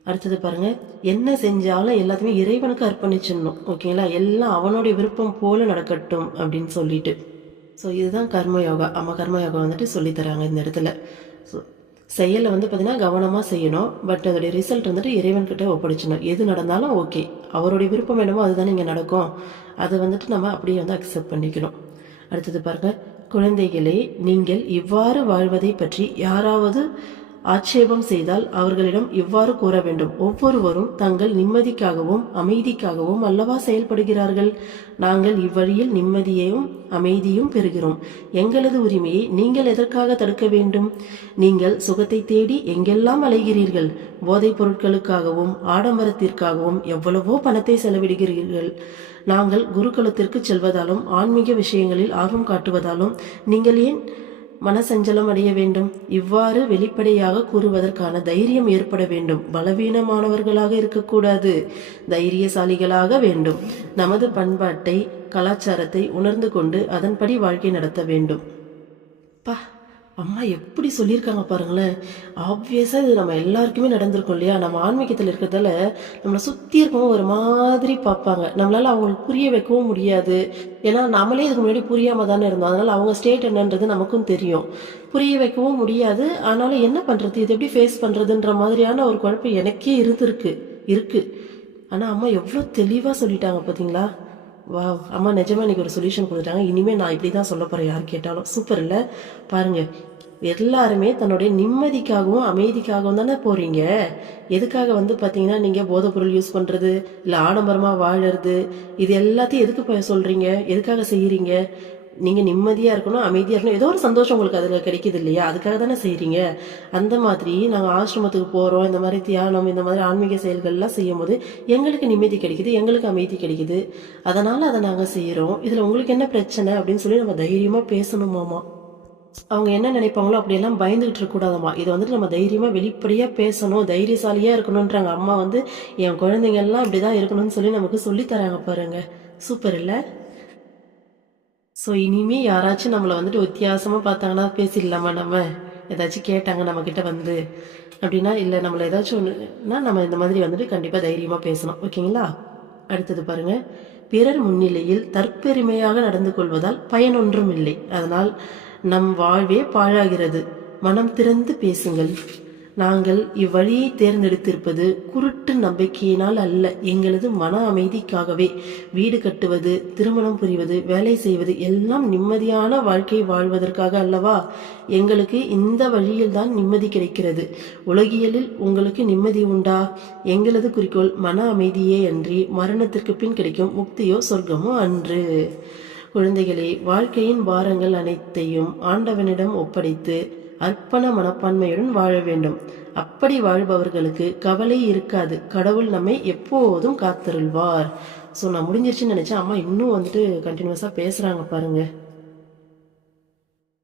அடுத்தது பாருங்கள், என்ன செஞ்சாலும் எல்லாத்தையுமே இறைவனுக்கு அர்ப்பணிச்சிடணும். ஓகேங்களா? எல்லாம் அவனுடைய விருப்பம் போல நடக்கட்டும் அப்படின்னு சொல்லிட்டு. ஸோ இதுதான் கர்ம யோகா. அம்மா கர்ம யோகா வந்துட்டு சொல்லித்தராங்க இந்த இடத்துல. ஸோ செயலை வந்து பார்த்திங்கன்னா கவனமாக செய்யணும். பட் அதோடைய ரிசல்ட் வந்துட்டு இறைவன்கிட்ட ஒப்படைச்சிடணும். எது நடந்தாலும் ஓகே, அவருடைய விருப்பம் என்னமோ அதுதானே இங்கே நடக்கும். அதை வந்துட்டு நம்ம அப்படியே வந்து அக்செப்ட் பண்ணிக்கணும். அடுத்தது பாருங்கள், குழந்தைகளே, நீங்கள் இவ்வாறு வாழ்வதை பற்றி யாராவது ஆட்சேபம் செய்தால் அவர்களிடம் இவ்வாறு கூற வேண்டும்: ஒவ்வொருவரும் தங்கள் நிம்மதிக்காகவும் அமைதிக்காகவும் அல்லவா செயல்படுகிறார்கள். நாங்கள் இவ்வழியில் நிம்மதியையும் அமைதியும் பெறுகிறோம். எங்களது உரிமையை நீங்கள் எதற்காக தடுக்க வேண்டும்? நீங்கள் சுகத்தை தேடி எங்கெல்லாம் அலைகிறீர்கள். போதைப் பொருட்களுக்காகவும் ஆடம்பரத்திற்காகவும் எவ்வளவோ பணத்தை செலவிடுகிறீர்கள். நாங்கள் குருகுலத்திற்கு செல்வதாலும் ஆன்மீக விஷயங்களில் ஆர்வம் காட்டுவதாலும் நீங்கள் ஏன் மனசஞ்சலம் அடைய வேண்டும்? இவ்வாறு வெளிப்படையாக கூறுவதற்கான தைரியம் ஏற்பட வேண்டும். பலவீனமானவர்களாக இருக்கக்கூடாது, தைரியசாலிகளாக வேண்டும். நமது பண்பாட்டை கலாச்சாரத்தை உணர்ந்து கொண்டு அதன்படி வாழ்க்கை நடத்த வேண்டும். பா, அம்மா எப்படி சொல்லியிருக்காங்க பாருங்களேன். ஆப்வியஸாக இது நம்ம எல்லாருக்குமே நடந்திருக்கும் இல்லையா? நம்ம ஆன்மீகத்தில் இருக்கிறதால நம்மளை சுற்றி இருக்கவங்க ஒரு மாதிரி பார்ப்பாங்க. நம்மளால் அவங்களுக்கு புரிய வைக்கவும் முடியாது. ஏன்னா நம்மளே இதுக்கு முன்னாடி புரியாமல் தானே இருந்தோம். அதனால் அவங்க ஸ்டேட் என்னன்றது நமக்கும் தெரியும். புரிய வைக்கவும் முடியாது. ஆனாலும் என்ன பண்ணுறது, இது எப்படி ஃபேஸ் பண்ணுறதுன்ற மாதிரியான ஒரு குழப்பம் எனக்கே இருக்கு. ஆனால் அம்மா எவ்வளோ தெளிவாக சொல்லிட்டாங்க பார்த்தீங்களா? வா, அம்மா நிஜமாக இன்றைக்கி ஒரு சொல்யூஷன் கொடுத்துட்டாங்க. இனிமேல் நான் இப்படி தான் சொல்ல போகிறேன் யார் கேட்டாலும். சூப்பர் இல்லை? பாருங்கள், எல்லாருமே தன்னுடைய நிம்மதிக்காகவும் அமைதிக்காகவும் தானே போகிறீங்க. எதுக்காக வந்து பார்த்தீங்கன்னா நீங்கள் போதைப்பொருள் யூஸ் பண்ணுறது, இல்லை ஆடம்பரமாக வாழறது, இது எல்லாத்தையும் எதுக்கு சொல்கிறீங்க, எதுக்காக செய்கிறீங்க? நீங்கள் நிம்மதியாக இருக்கணும், அமைதியாக இருக்கணும், ஏதோ ஒரு சந்தோஷம் உங்களுக்கு அதில் கிடைக்கிது இல்லையா? அதுக்காக தானே செய்கிறீங்க. அந்த மாதிரி நாங்கள் ஆசிரமத்துக்கு போகிறோம், இந்த மாதிரி தியானம், இந்த மாதிரி ஆன்மீக செயல்கள்லாம் செய்யும் போது எங்களுக்கு நிம்மதி கிடைக்குது, எங்களுக்கு அமைதி கிடைக்குது. அதனால் அதை நாங்கள் செய்கிறோம். இதில் உங்களுக்கு என்ன பிரச்சனை அப்படின்னு சொல்லி நம்ம தைரியமாக பேசணுமாமா. அவங்க என்ன நினைப்பாங்களோ அப்படியெல்லாம் பயந்துகிட்டு இருக்கக்கூடாதம்மா. இதை வந்துட்டு நம்ம தைரியமாக வெளிப்படையாக பேசணும், தைரியசாலியாக இருக்கணுன்றாங்க அம்மா. வந்து என் குழந்தைங்கள்லாம் இப்படி தான் இருக்கணும்னு சொல்லி நமக்கு சொல்லித்தராங்க பாருங்க. சூப்பர் இல்லை? ஸோ இனிமே யாராச்சும் நம்மளை வந்துட்டு வித்தியாசமாக பார்த்தாங்கன்னா பேசிடலாமா? நம்ம ஏதாச்சும் கேட்டாங்க நம்மக்கிட்ட வந்து அப்படின்னா, இல்லை நம்மளை ஏதாச்சும் ஒன்றுனா நம்ம இந்த மாதிரி வந்துட்டு கண்டிப்பாக தைரியமாக பேசணும். ஓகேங்களா? அடுத்தது பாருங்கள், பிறர் முன்னிலையில் தற்பெருமையாக நடந்து கொள்வதால் பயனொன்றும் இல்லை. அதனால் நம் வாழ்வே பாழாகிறது. மனம் திறந்து பேசுங்கள். நாங்கள் இவ்வழியை தேர்ந்தெடுத்திருப்பது குருட்டு நம்பிக்கையினால் அல்ல, எங்களது மன அமைதிக்காகவே. வீடு கட்டுவது, திருமணம் புரிவது, வேலை செய்வது எல்லாம் நிம்மதியான வாழ்க்கை வாழ்வதற்காக அல்லவா? எங்களுக்கு இந்த வழியில் தான் நிம்மதி கிடைக்கிறது. உலகியலில் உங்களுக்கு நிம்மதி உண்டா? எங்களது குறிக்கோள் மன அமைதியே அன்றி மரணத்திற்கு பின் கிடைக்கும் முக்தியோ சொர்க்கமோ அன்று. குழந்தைகளே, வாழ்க்கையின் பாரங்கள் அனைத்தையும் ஆண்டவனிடம் ஒப்படைத்து அர்ப்பண மனப்பான்மையுடன் வாழ வேண்டும். அப்படி வாழ்பவர்களுக்கு கவலை இருக்காது. கடவுள் நம்மை எப்போதும் காத்தருள்வார். ஸோ நான் முடிஞ்சிருச்சுன்னு நினைச்சேன். அம்மா இன்னும் வந்துட்டு கண்டினியூஸாக பேசுகிறாங்க பாருங்க.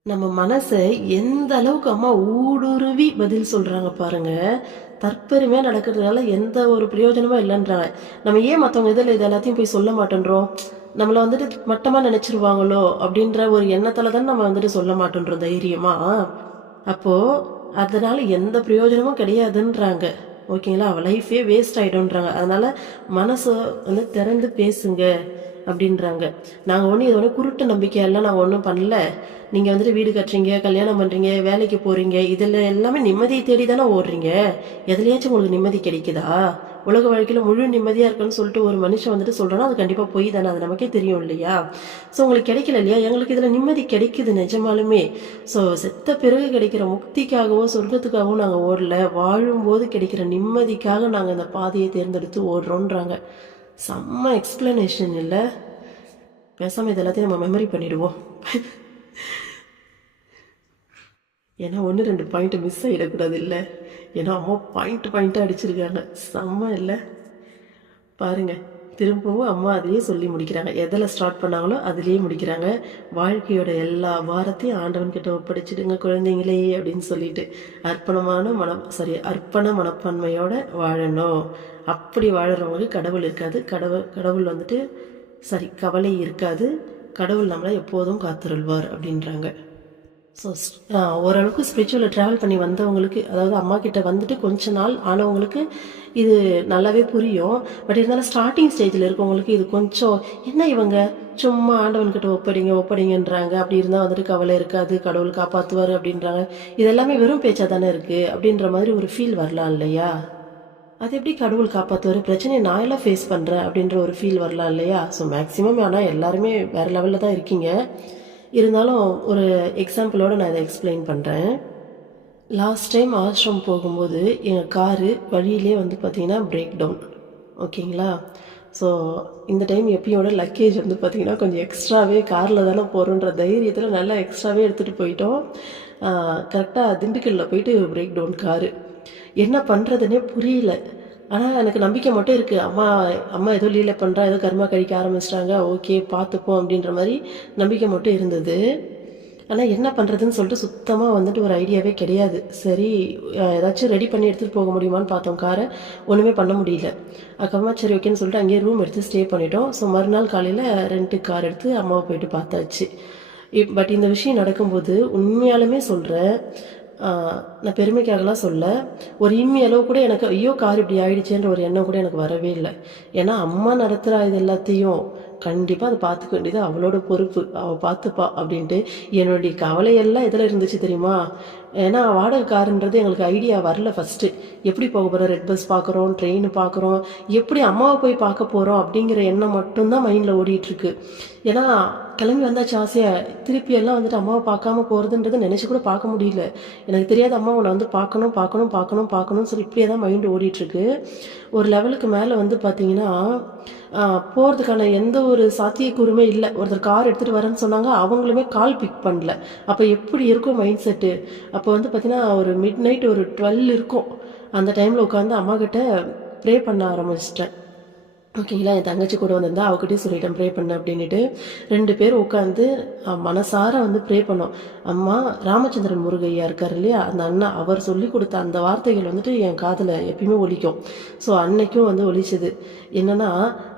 நம்ம மனசை எந்த அளவுக்கு அம்மா ஊடுருவி பதில் சொல்கிறாங்க பாருங்க. தற்பெருமையாக நடக்கிறதுனால எந்த ஒரு பிரயோஜனமும் இல்லைன்றாங்க. நம்ம ஏன் மற்றவங்க இதில் இது எல்லாத்தையும் போய் சொல்ல மாட்டேன்றோம்? நம்மளை வந்துட்டு மட்டமாக நினச்சிருவாங்களோ அப்படின்ற ஒரு எண்ணத்தில் தான் நம்ம வந்துட்டு சொல்ல மாட்டேன்றோம் தைரியமாக. அப்போது அதனால் எந்த பிரயோஜனமும் கிடையாதுன்றாங்க. ஓகேங்களா? அவள் லைஃபே வேஸ்ட் ஆகிடும்ன்றாங்க. அதனால் மனசை வந்து திறந்து பேசுங்க அப்படின்றாங்க. நாங்கள் ஒன்றும் இது ஒன்றும் குருட்டு நம்பிக்கையெல்லாம் நாங்கள் ஒன்றும் பண்ணல. நீங்கள் வந்துட்டு வீடு கட்டுறீங்க, கல்யாணம் பண்ணுறீங்க, வேலைக்கு போகிறீங்க, இதில் எல்லாமே நிம்மதியை தேடி தானே ஓடுறீங்க. எதுலையாச்சும் உங்களுக்கு நிம்மதி கிடைக்குதா? உலக வாழ்க்கையில் முழு நிம்மதியாக இருக்குன்னு சொல்லிட்டு ஒரு மனுஷன் வந்துட்டு சொல்கிறோன்னா அது கண்டிப்பாக போய் தானே, அது நமக்கே தெரியும் இல்லையா? ஸோ உங்களுக்கு கிடைக்கல இல்லையா? எங்களுக்கு இதில் நிம்மதி கிடைக்குது நிஜமாலுமே. ஸோ செத்த பிறகு கிடைக்கிற முக்திக்காகவோ சொர்க்கத்துக்காகவோ நாங்கள் ஓடல, வாழும்போது கிடைக்கிற நிம்மதிக்காக நாங்கள் இந்த பாதையை தேர்ந்தெடுத்து ஓடுறோன்றாங்க. செம்ம எக்ஸ்பிளனேஷன் இல்லை? பேசாமல் இது எல்லாத்தையும் நம்ம மெமரி பண்ணிடுவோம். ஏன்னா 1-2 பாயிண்ட் மிஸ் ஆகிடக்கூடாது இல்லை. ஏன்னா அம்மா பாயிண்ட்டாக அடிச்சிருக்காங்க. செம்ம இல்லை பாருங்க. திரும்பவும் அம்மா அதையே சொல்லி முடிக்கிறாங்க. எதில் ஸ்டார்ட் பண்ணாங்களோ அதுலேயே முடிக்கிறாங்க. வாழ்க்கையோட எல்லா பாரத்தையும் ஆண்டவன்கிட்ட ஒப்படைச்சிடுங்க குழந்தைங்களே அப்படின்னு சொல்லிட்டு அர்ப்பண மனப்பான்மையோட வாழணும். அப்படி வாழறவங்களுக்கு கடவுள் இருக்காது. கடவுள் வந்துட்டு கவலை இருக்காது. கடவுள் நம்மளை எப்போதும் காத்திருள்வார் அப்படின்றாங்க. ஸோ ஓரளவுக்கு ஸ்பிரிச்சுவலில் ட்ராவல் பண்ணி வந்தவங்களுக்கு, அதாவது அம்மா கிட்ட வந்துட்டு கொஞ்ச நாள் ஆனவங்களுக்கு இது நல்லாவே புரியும். பட் இருந்தாலும் ஸ்டார்டிங் ஸ்டேஜில் இருக்கவங்களுக்கு இது கொஞ்சம் என்ன இவங்க சும்மா ஆண்டவன்கிட்ட ஒப்படைங்கன்றாங்க, அப்படி இருந்தால் வந்துட்டு கவலை இருக்காது, கடவுள் காப்பாற்றுவார் அப்படின்றாங்க, இது எல்லாமே வெறும் பேச்சாக தானே இருக்குது அப்படின்ற மாதிரி ஒரு ஃபீல் வரலாம் இல்லையா? அது எப்படி கடவுள் காப்பாற்றுவார், பிரச்சனையை நான் எல்லாம் ஃபேஸ் பண்ணுறேன் அப்படின்ற ஒரு ஃபீல் வரலாம் இல்லையா? ஸோ மேக்ஸிமம் ஆனால் எல்லாருமே வேறு லெவலில் தான் இருக்கீங்க. இருந்தாலும் ஒரு எக்ஸாம்பிளோடு நான் இதை எக்ஸ்பிளைன் பண்ணுறேன். லாஸ்ட் டைம் ஆஷ்ரம் போகும்போது எங்கள் காரு வழியிலே வந்து பார்த்திங்கன்னா பிரேக் டவுன். ஓகேங்களா? ஸோ இந்த டைம் எப்பயோட லக்கேஜ் வந்து பார்த்திங்கன்னா கொஞ்சம் எக்ஸ்ட்ராவே காரில் தானே போகிறோன்ற தைரியத்தில் நல்லா எக்ஸ்ட்ராவே எடுத்துகிட்டு போயிட்டோம். கரெக்டாக திண்டுக்கல்லில் போயிட்டு பிரேக் டவுன் காரு. என்ன பண்ணுறதுனே புரியல. ஆனால் எனக்கு நம்பிக்கை மட்டும் இருக்குது. அம்மா ஏதோ லீலை பண்ணுறா, ஏதோ கர்மா கழிக்க ஆரம்பிச்சிட்டாங்க, ஓகே பார்த்துப்போம் அப்படின்ற மாதிரி நம்பிக்கை மட்டும் இருந்தது. ஆனால் என்ன பண்ணுறதுன்னு சொல்லிட்டு சுத்தமாக வந்துட்டு ஒரு ஐடியாவே கிடையாது. சரி ஏதாச்சும் ரெடி பண்ணி எடுத்துகிட்டு போக முடியுமான்னு பார்த்தோம் காரை. ஒன்றுமே பண்ண முடியல. அதுக்கப்புறமா சரி ஓகேன்னு சொல்லிட்டு அங்கேயே ரூம் எடுத்து ஸ்டே பண்ணிட்டோம். ஸோ மறுநாள் காலையில் ரெண்ட்டுக்கு கார் எடுத்து அம்மாவை போயிட்டு பார்த்தாச்சு. பட் இந்த விஷயம் நடக்கும்போது உண்மையாலுமே சொல்கிறேன், நான் பெருமைக்காகலாம் சொல்ல, ஒரு இம்மி அளவு கூட எனக்கு ஐயோ கார் இப்படி ஆயிடுச்சேன்ற ஒரு எண்ணம் கூட எனக்கு வரவே இல்லை. ஏன்னா அம்மா நடத்துகிறா இது எல்லாத்தையும், கண்டிப்பாக அதை பார்த்துக்க வேண்டியது அவளோட பொறுப்பு, அவள் பார்த்துப்பா அப்படின்ட்டு. என்னுடைய கவலையெல்லாம் எதில் இருந்துச்சு தெரியுமா? ஏன்னா வாடகை காருன்றது எங்களுக்கு ஐடியா வரல ஃபஸ்ட்டு. எப்படி போக போகிறோம், ரெட் பஸ் பார்க்குறோம், ட்ரெயின் பார்க்குறோம், எப்படி அம்மாவை போய் பார்க்க போகிறோம் அப்படிங்கிற எண்ணம் மட்டும்தான் மைண்டில் ஓடிட்டுருக்கு. ஏன்னா கிளம்பி வந்தாச்சு ஆசையாக, திருப்பி எல்லாம் வந்துட்டு அம்மாவை பார்க்காம போகிறதுன்றதை நினச்சி கூட பார்க்க முடியல. எனக்கு தெரியாத அம்மா உன்னை வந்து பார்க்கணும்னு சொல்லி இப்படியே தான் மைண்டு ஓடிட்டுருக்கு. ஒரு லெவலுக்கு மேலே வந்து பார்த்திங்கன்னா போகிறதுக்கான எந்த ஒரு சாத்தியக்கூறுமே இல்லை. ஒருத்தர் கார் எடுத்துகிட்டு வரேன்னு சொன்னாங்க, அவங்களுமே கால் பிக் பண்ணல. அப்போ எப்படி இருக்கும் மைண்ட் செட்டு? அப்போ வந்து பார்த்திங்கன்னா ஒரு மிட் நைட் ஒரு 12 இருக்கும். அந்த டைமில் உட்காந்து அம்மா கிட்ட ப்ரே பண்ண ஆரம்பிச்சிட்டேன். ஓகேங்களா? என் தங்கச்சி கூட வந்திருந்தா அவகிட்டையும் சொல்லிட்டேன் ப்ரே பண்ண அப்படின்ட்டு. 2 பேர் உட்காந்து மனசார வந்து ப்ரே பண்ணோம். அம்மா ராமச்சந்திரன் முருகையா இருக்கார் இல்லையா, அந்த அண்ணா, அவர் சொல்லி கொடுத்த அந்த வார்த்தைகள் வந்துட்டு என் காதில் எப்பயுமே ஒலிக்கும். ஸோ அன்னைக்கும் வந்து ஒலிச்சது என்னன்னா,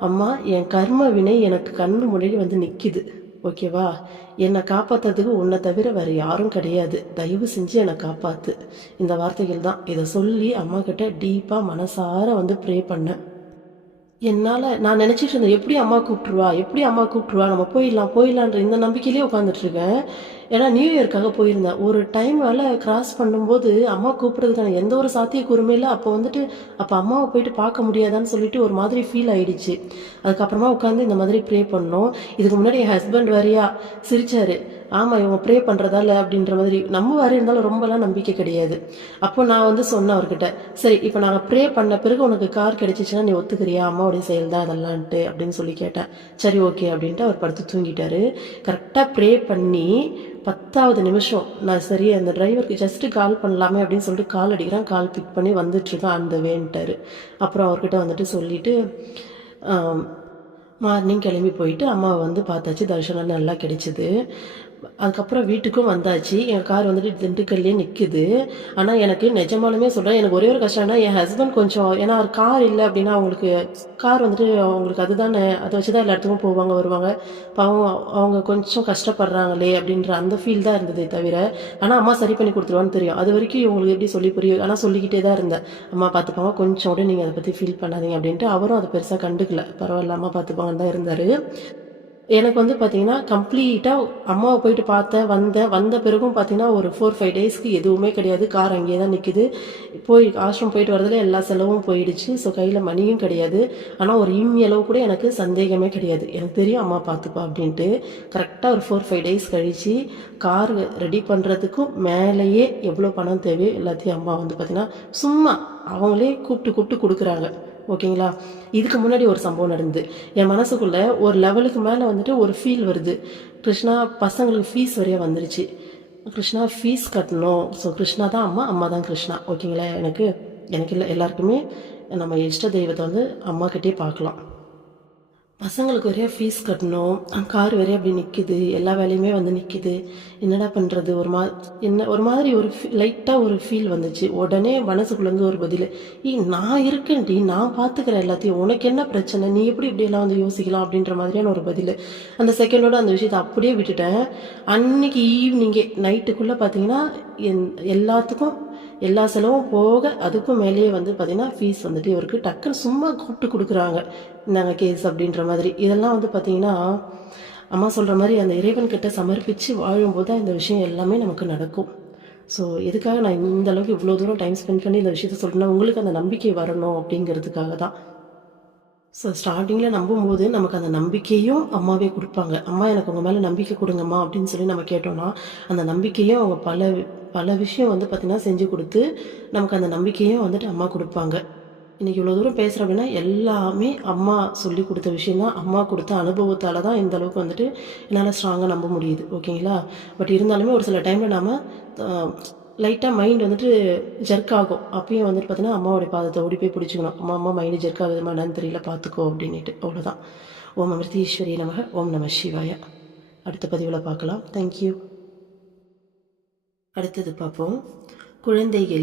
அம்மா என் கர்ம வினை எனக்கு கண்ணு முன்னாடி வந்து நிற்கிது, ஓகேவா? என்னை காப்பாற்றுறதுக்கு உன்னை தவிர வேறு யாரும் கிடையாது, தயவு செஞ்சு என்னை காப்பாற்று. இந்த வார்த்தைகள் தான். இதை சொல்லி அம்மா கிட்ட டீப்பாக மனசார வந்து ப்ரே பண்ணேன். நான் நினச்சிட்டு இருந்தேன், எப்படி அம்மா கூப்பிட்ருவா, நம்ம போயிடலான்ற இந்த நம்பிக்கையிலே உட்காந்துட்ருக்கேன். ஏன்னா நியூ இயர்க்காக போயிருந்தேன். ஒரு டைம் வேலை கிராஸ் பண்ணும்போது அம்மா கூப்பிட்றதுக்கான எந்த ஒரு சாத்தியக்கூறுமே இல்லை. அப்போ அம்மாவை போயிட்டு பார்க்க முடியாதான்னு சொல்லிட்டு ஒரு மாதிரி ஃபீல் ஆயிடுச்சு. அதுக்கப்புறமா உட்காந்து இந்த மாதிரி ப்ரே பண்ணோம். இதுக்கு முன்னாடி என் ஹஸ்பண்ட் வேறையா சிரிச்சாரு, ஆமாம் இவங்க ப்ரே பண்ணுறதால அப்படின்ற மாதிரி. நம்ம வேறு இருந்தாலும் ரொம்பலாம் நம்பிக்கை கிடையாது. அப்போ நான் வந்து சொன்னேன் அவர்கிட்ட, சரி இப்போ நாங்கள் ப்ரே பண்ண பிறகு உனக்கு கார் கிடைச்சிச்சுன்னா நீ ஒத்துக்கிறியா, அம்மாவுடைய செயல் தான் அதெல்லாம்ட்டு அப்படின்னு சொல்லி கேட்டேன். சரி ஓகே அப்படின்ட்டு அவர் படுத்து தூங்கிட்டாரு. கரெக்டாக ப்ரே பண்ணி 10வது நிமிஷம் நான் சரி அந்த டிரைவருக்கு ஜஸ்ட்டு கால் பண்ணலாமே அப்படின்னு சொல்லிட்டு கால் அடிக்கிறேன். கால் பிக் பண்ணி வந்துட்டுருக்கேன் அந்த வேன்ட்டார். அப்புறம் அவர்கிட்ட வந்துட்டு சொல்லிவிட்டு மார்னிங் கிளம்பி போயிட்டு அம்மாவை வந்து பார்த்தாச்சு. தரிசனம் நல்லா கிடைச்சிது. அதுக்கப்புறம் வீட்டுக்கும் வந்தாச்சு. என் கார் வந்துட்டு திண்டுக்கல்லே நிற்குது. ஆனால் எனக்கு நிஜமாலுமே சொல்கிறேன், எனக்கு ஒரே ஒரு கஷ்டம்னா என் ஹஸ்பண்ட் கொஞ்சம், ஏன்னா அவர் கார் இல்லை அப்படின்னா அவங்களுக்கு கார் வந்துட்டு அவங்களுக்கு அதுதானே, அதை வச்சு தான் எல்லா இடத்துக்கும் போவாங்க வருவாங்க. பாவம் அவங்க கொஞ்சம் கஷ்டப்படுறாங்களே அப்படின்ற அந்த ஃபீல் தான் இருந்ததே தவிர, ஆனால் அம்மா சரி பண்ணி கொடுத்துருவான்னு தெரியும். அது வரைக்கும் இவங்களுக்கு எப்படி சொல்லி புரியும், ஆனால் சொல்லிக்கிட்டே தான் இருந்தேன், அம்மா பார்த்துப்பாங்க, கொஞ்சம் கூட நீங்கள் அதை பற்றி ஃபீல் பண்ணாதீங்க அப்படின்ட்டு. அவரும் அதை பெருசாக கண்டுக்கல, பரவாயில்ல அம்மா பார்த்துப்பாங்கன்னு தான் இருந்தார். எனக்கு வந்து பார்த்திங்கன்னா கம்ப்ளீட்டாக அம்மாவை போயிட்டு பார்த்தேன், வந்த பிறகும் பார்த்திங்கன்னா ஒரு 4-5 டேஸ்க்கு எதுவுமே கிடையாது. கார் அங்கேயே தான் நிற்கிது. ஆஷ்ரம் போயிட்டு வரதுல எல்லா செலவும் போயிடுச்சு. ஸோ கையில் மணியும் கிடையாது. ஆனால் ஒரு அளவு கூட எனக்கு சந்தேகமே கிடையாது, எனக்கு தெரியும் அம்மா பார்த்துப்பா அப்படின்ட்டு. கரெக்டாக ஒரு 4-5 டேஸ் கழித்து கார் ரெடி பண்ணுறதுக்கும் மேலேயே எவ்வளோ பணம் தேவையோ எல்லாத்தையும் அம்மா வந்து பார்த்திங்கன்னா சும்மா அவங்களே கூப்பிட்டு கொடுக்குறாங்க. ஓகேங்களா. இதுக்கு முன்னாடி ஒரு சம்பவம் நடந்தது. என் மனசுக்குள்ளே ஒரு லெவலுக்கு மேலே வந்துட்டு ஒரு ஃபீல் வருது. கிருஷ்ணா பசங்களுக்கு ஃபீஸ் வரைய வந்துருச்சு. கிருஷ்ணா ஃபீஸ் கட்டணும். ஸோ கிருஷ்ணா தான் அம்மா, அம்மா தான் கிருஷ்ணா. ஓகேங்களா. எனக்கு இல்லை, எல்லாருக்குமே நம்ம இஷ்ட தெய்வத்தை வந்து அம்மாக்கிட்டே பார்க்கலாம். பசங்களுக்கு வேறையா ஃபீஸ் கட்டணும். கார் வேறையா அப்படி நிற்கிது. எல்லா வேலையுமே வந்து நிற்கிது. என்னடா பண்ணுறது? ஒரு மாதிரி ஒரு லைட்டாக ஒரு ஃபீல் வந்துச்சு. உடனே மனசுக்குள்ளேருந்து ஒரு பதில், நான் இருக்கேன்டி, நான் பார்த்துக்கிறேன் எல்லாத்தையும், உனக்கு என்ன பிரச்சனை, நீ எப்படி இப்படியெல்லாம் வந்து யோசிக்கலாம் அப்படின்ற மாதிரியான ஒரு பதில். அந்த செகண்டோட அந்த விஷயத்தை அப்படியே விட்டுட்டேன். அன்னைக்கு ஈவினிங்கே நைட்டுக்குள்ளே பார்த்தீங்கன்னா எல்லாத்துக்கும் எல்லா செலவும் போக அதுக்கும் மேலேயே வந்து பார்த்திங்கன்னா ஃபீஸ் வந்துட்டு இவருக்கு டக்குன்னு சும்மா கூப்பிட்டு கொடுக்குறாங்க. இந்தாங்க கேஸ் அப்படின்ற மாதிரி. இதெல்லாம் வந்து பார்த்திங்கன்னா அம்மா சொல்கிற மாதிரி அந்த இறைவன்கிட்ட சமர்ப்பித்து வாழும்போது தான் இந்த விஷயம் எல்லாமே நமக்கு நடக்கும். ஸோ எதுக்காக நான் இந்த அளவுக்கு இவ்வளோ தூரம் டைம் ஸ்பெண்ட் பண்ணி இந்த விஷயத்த சொல்கிறேன்னா, உங்களுக்கு அந்த நம்பிக்கை வரணும் அப்படிங்கிறதுக்காக தான். ஸோ ஸ்டார்டிங்கில் நம்பும்போது நமக்கு அந்த நம்பிக்கையும் அம்மாவே கொடுப்பாங்க. அம்மா எனக்கு உங்கள் மேலே நம்பிக்கை கொடுங்கம்மா அப்படின்னு சொல்லி நம்ம கேட்டோம்னா, அந்த நம்பிக்கையும் அவங்க பல பல விஷயம் வந்து பார்த்திங்கன்னா செஞ்சு கொடுத்து நமக்கு அந்த நம்பிக்கையும் வந்துட்டு அம்மா கொடுப்பாங்க. இன்றைக்கி இவ்வளோ தூரம் பேசுகிறேன் அப்படின்னா எல்லாமே அம்மா சொல்லி கொடுத்த விஷயந்தான். அம்மா கொடுத்த அனுபவத்தால் தான் இந்த அளவுக்கு வந்துட்டு என்னால் ஸ்ட்ராங்காக நம்ப முடியுது. ஓகேங்களா. பட் இருந்தாலுமே ஒரு சில டைமில் நாம் லைட்டாக மைண்ட் வந்துட்டு ஜெர்க் ஆகும். அப்பயும் வந்துட்டு பார்த்தீங்கன்னா அம்மாவோடைய பாதத்தை ஓடி போய் பிடிச்சிக்கணும். அம்மா மைண்டு ஜெர்க் ஆகுதுமா என்னன்னு தெரியல, பார்த்துக்கோ அப்படின்ட்டு. அவ்வளோதான். ஓம் அமிர்தீஸ்வரி நமக. ஓம் நம சிவாய. அடுத்த பதிவில் பார்க்கலாம். தேங்க்யூ. அடுத்தது பார்ப்போம். குழந்தைகளே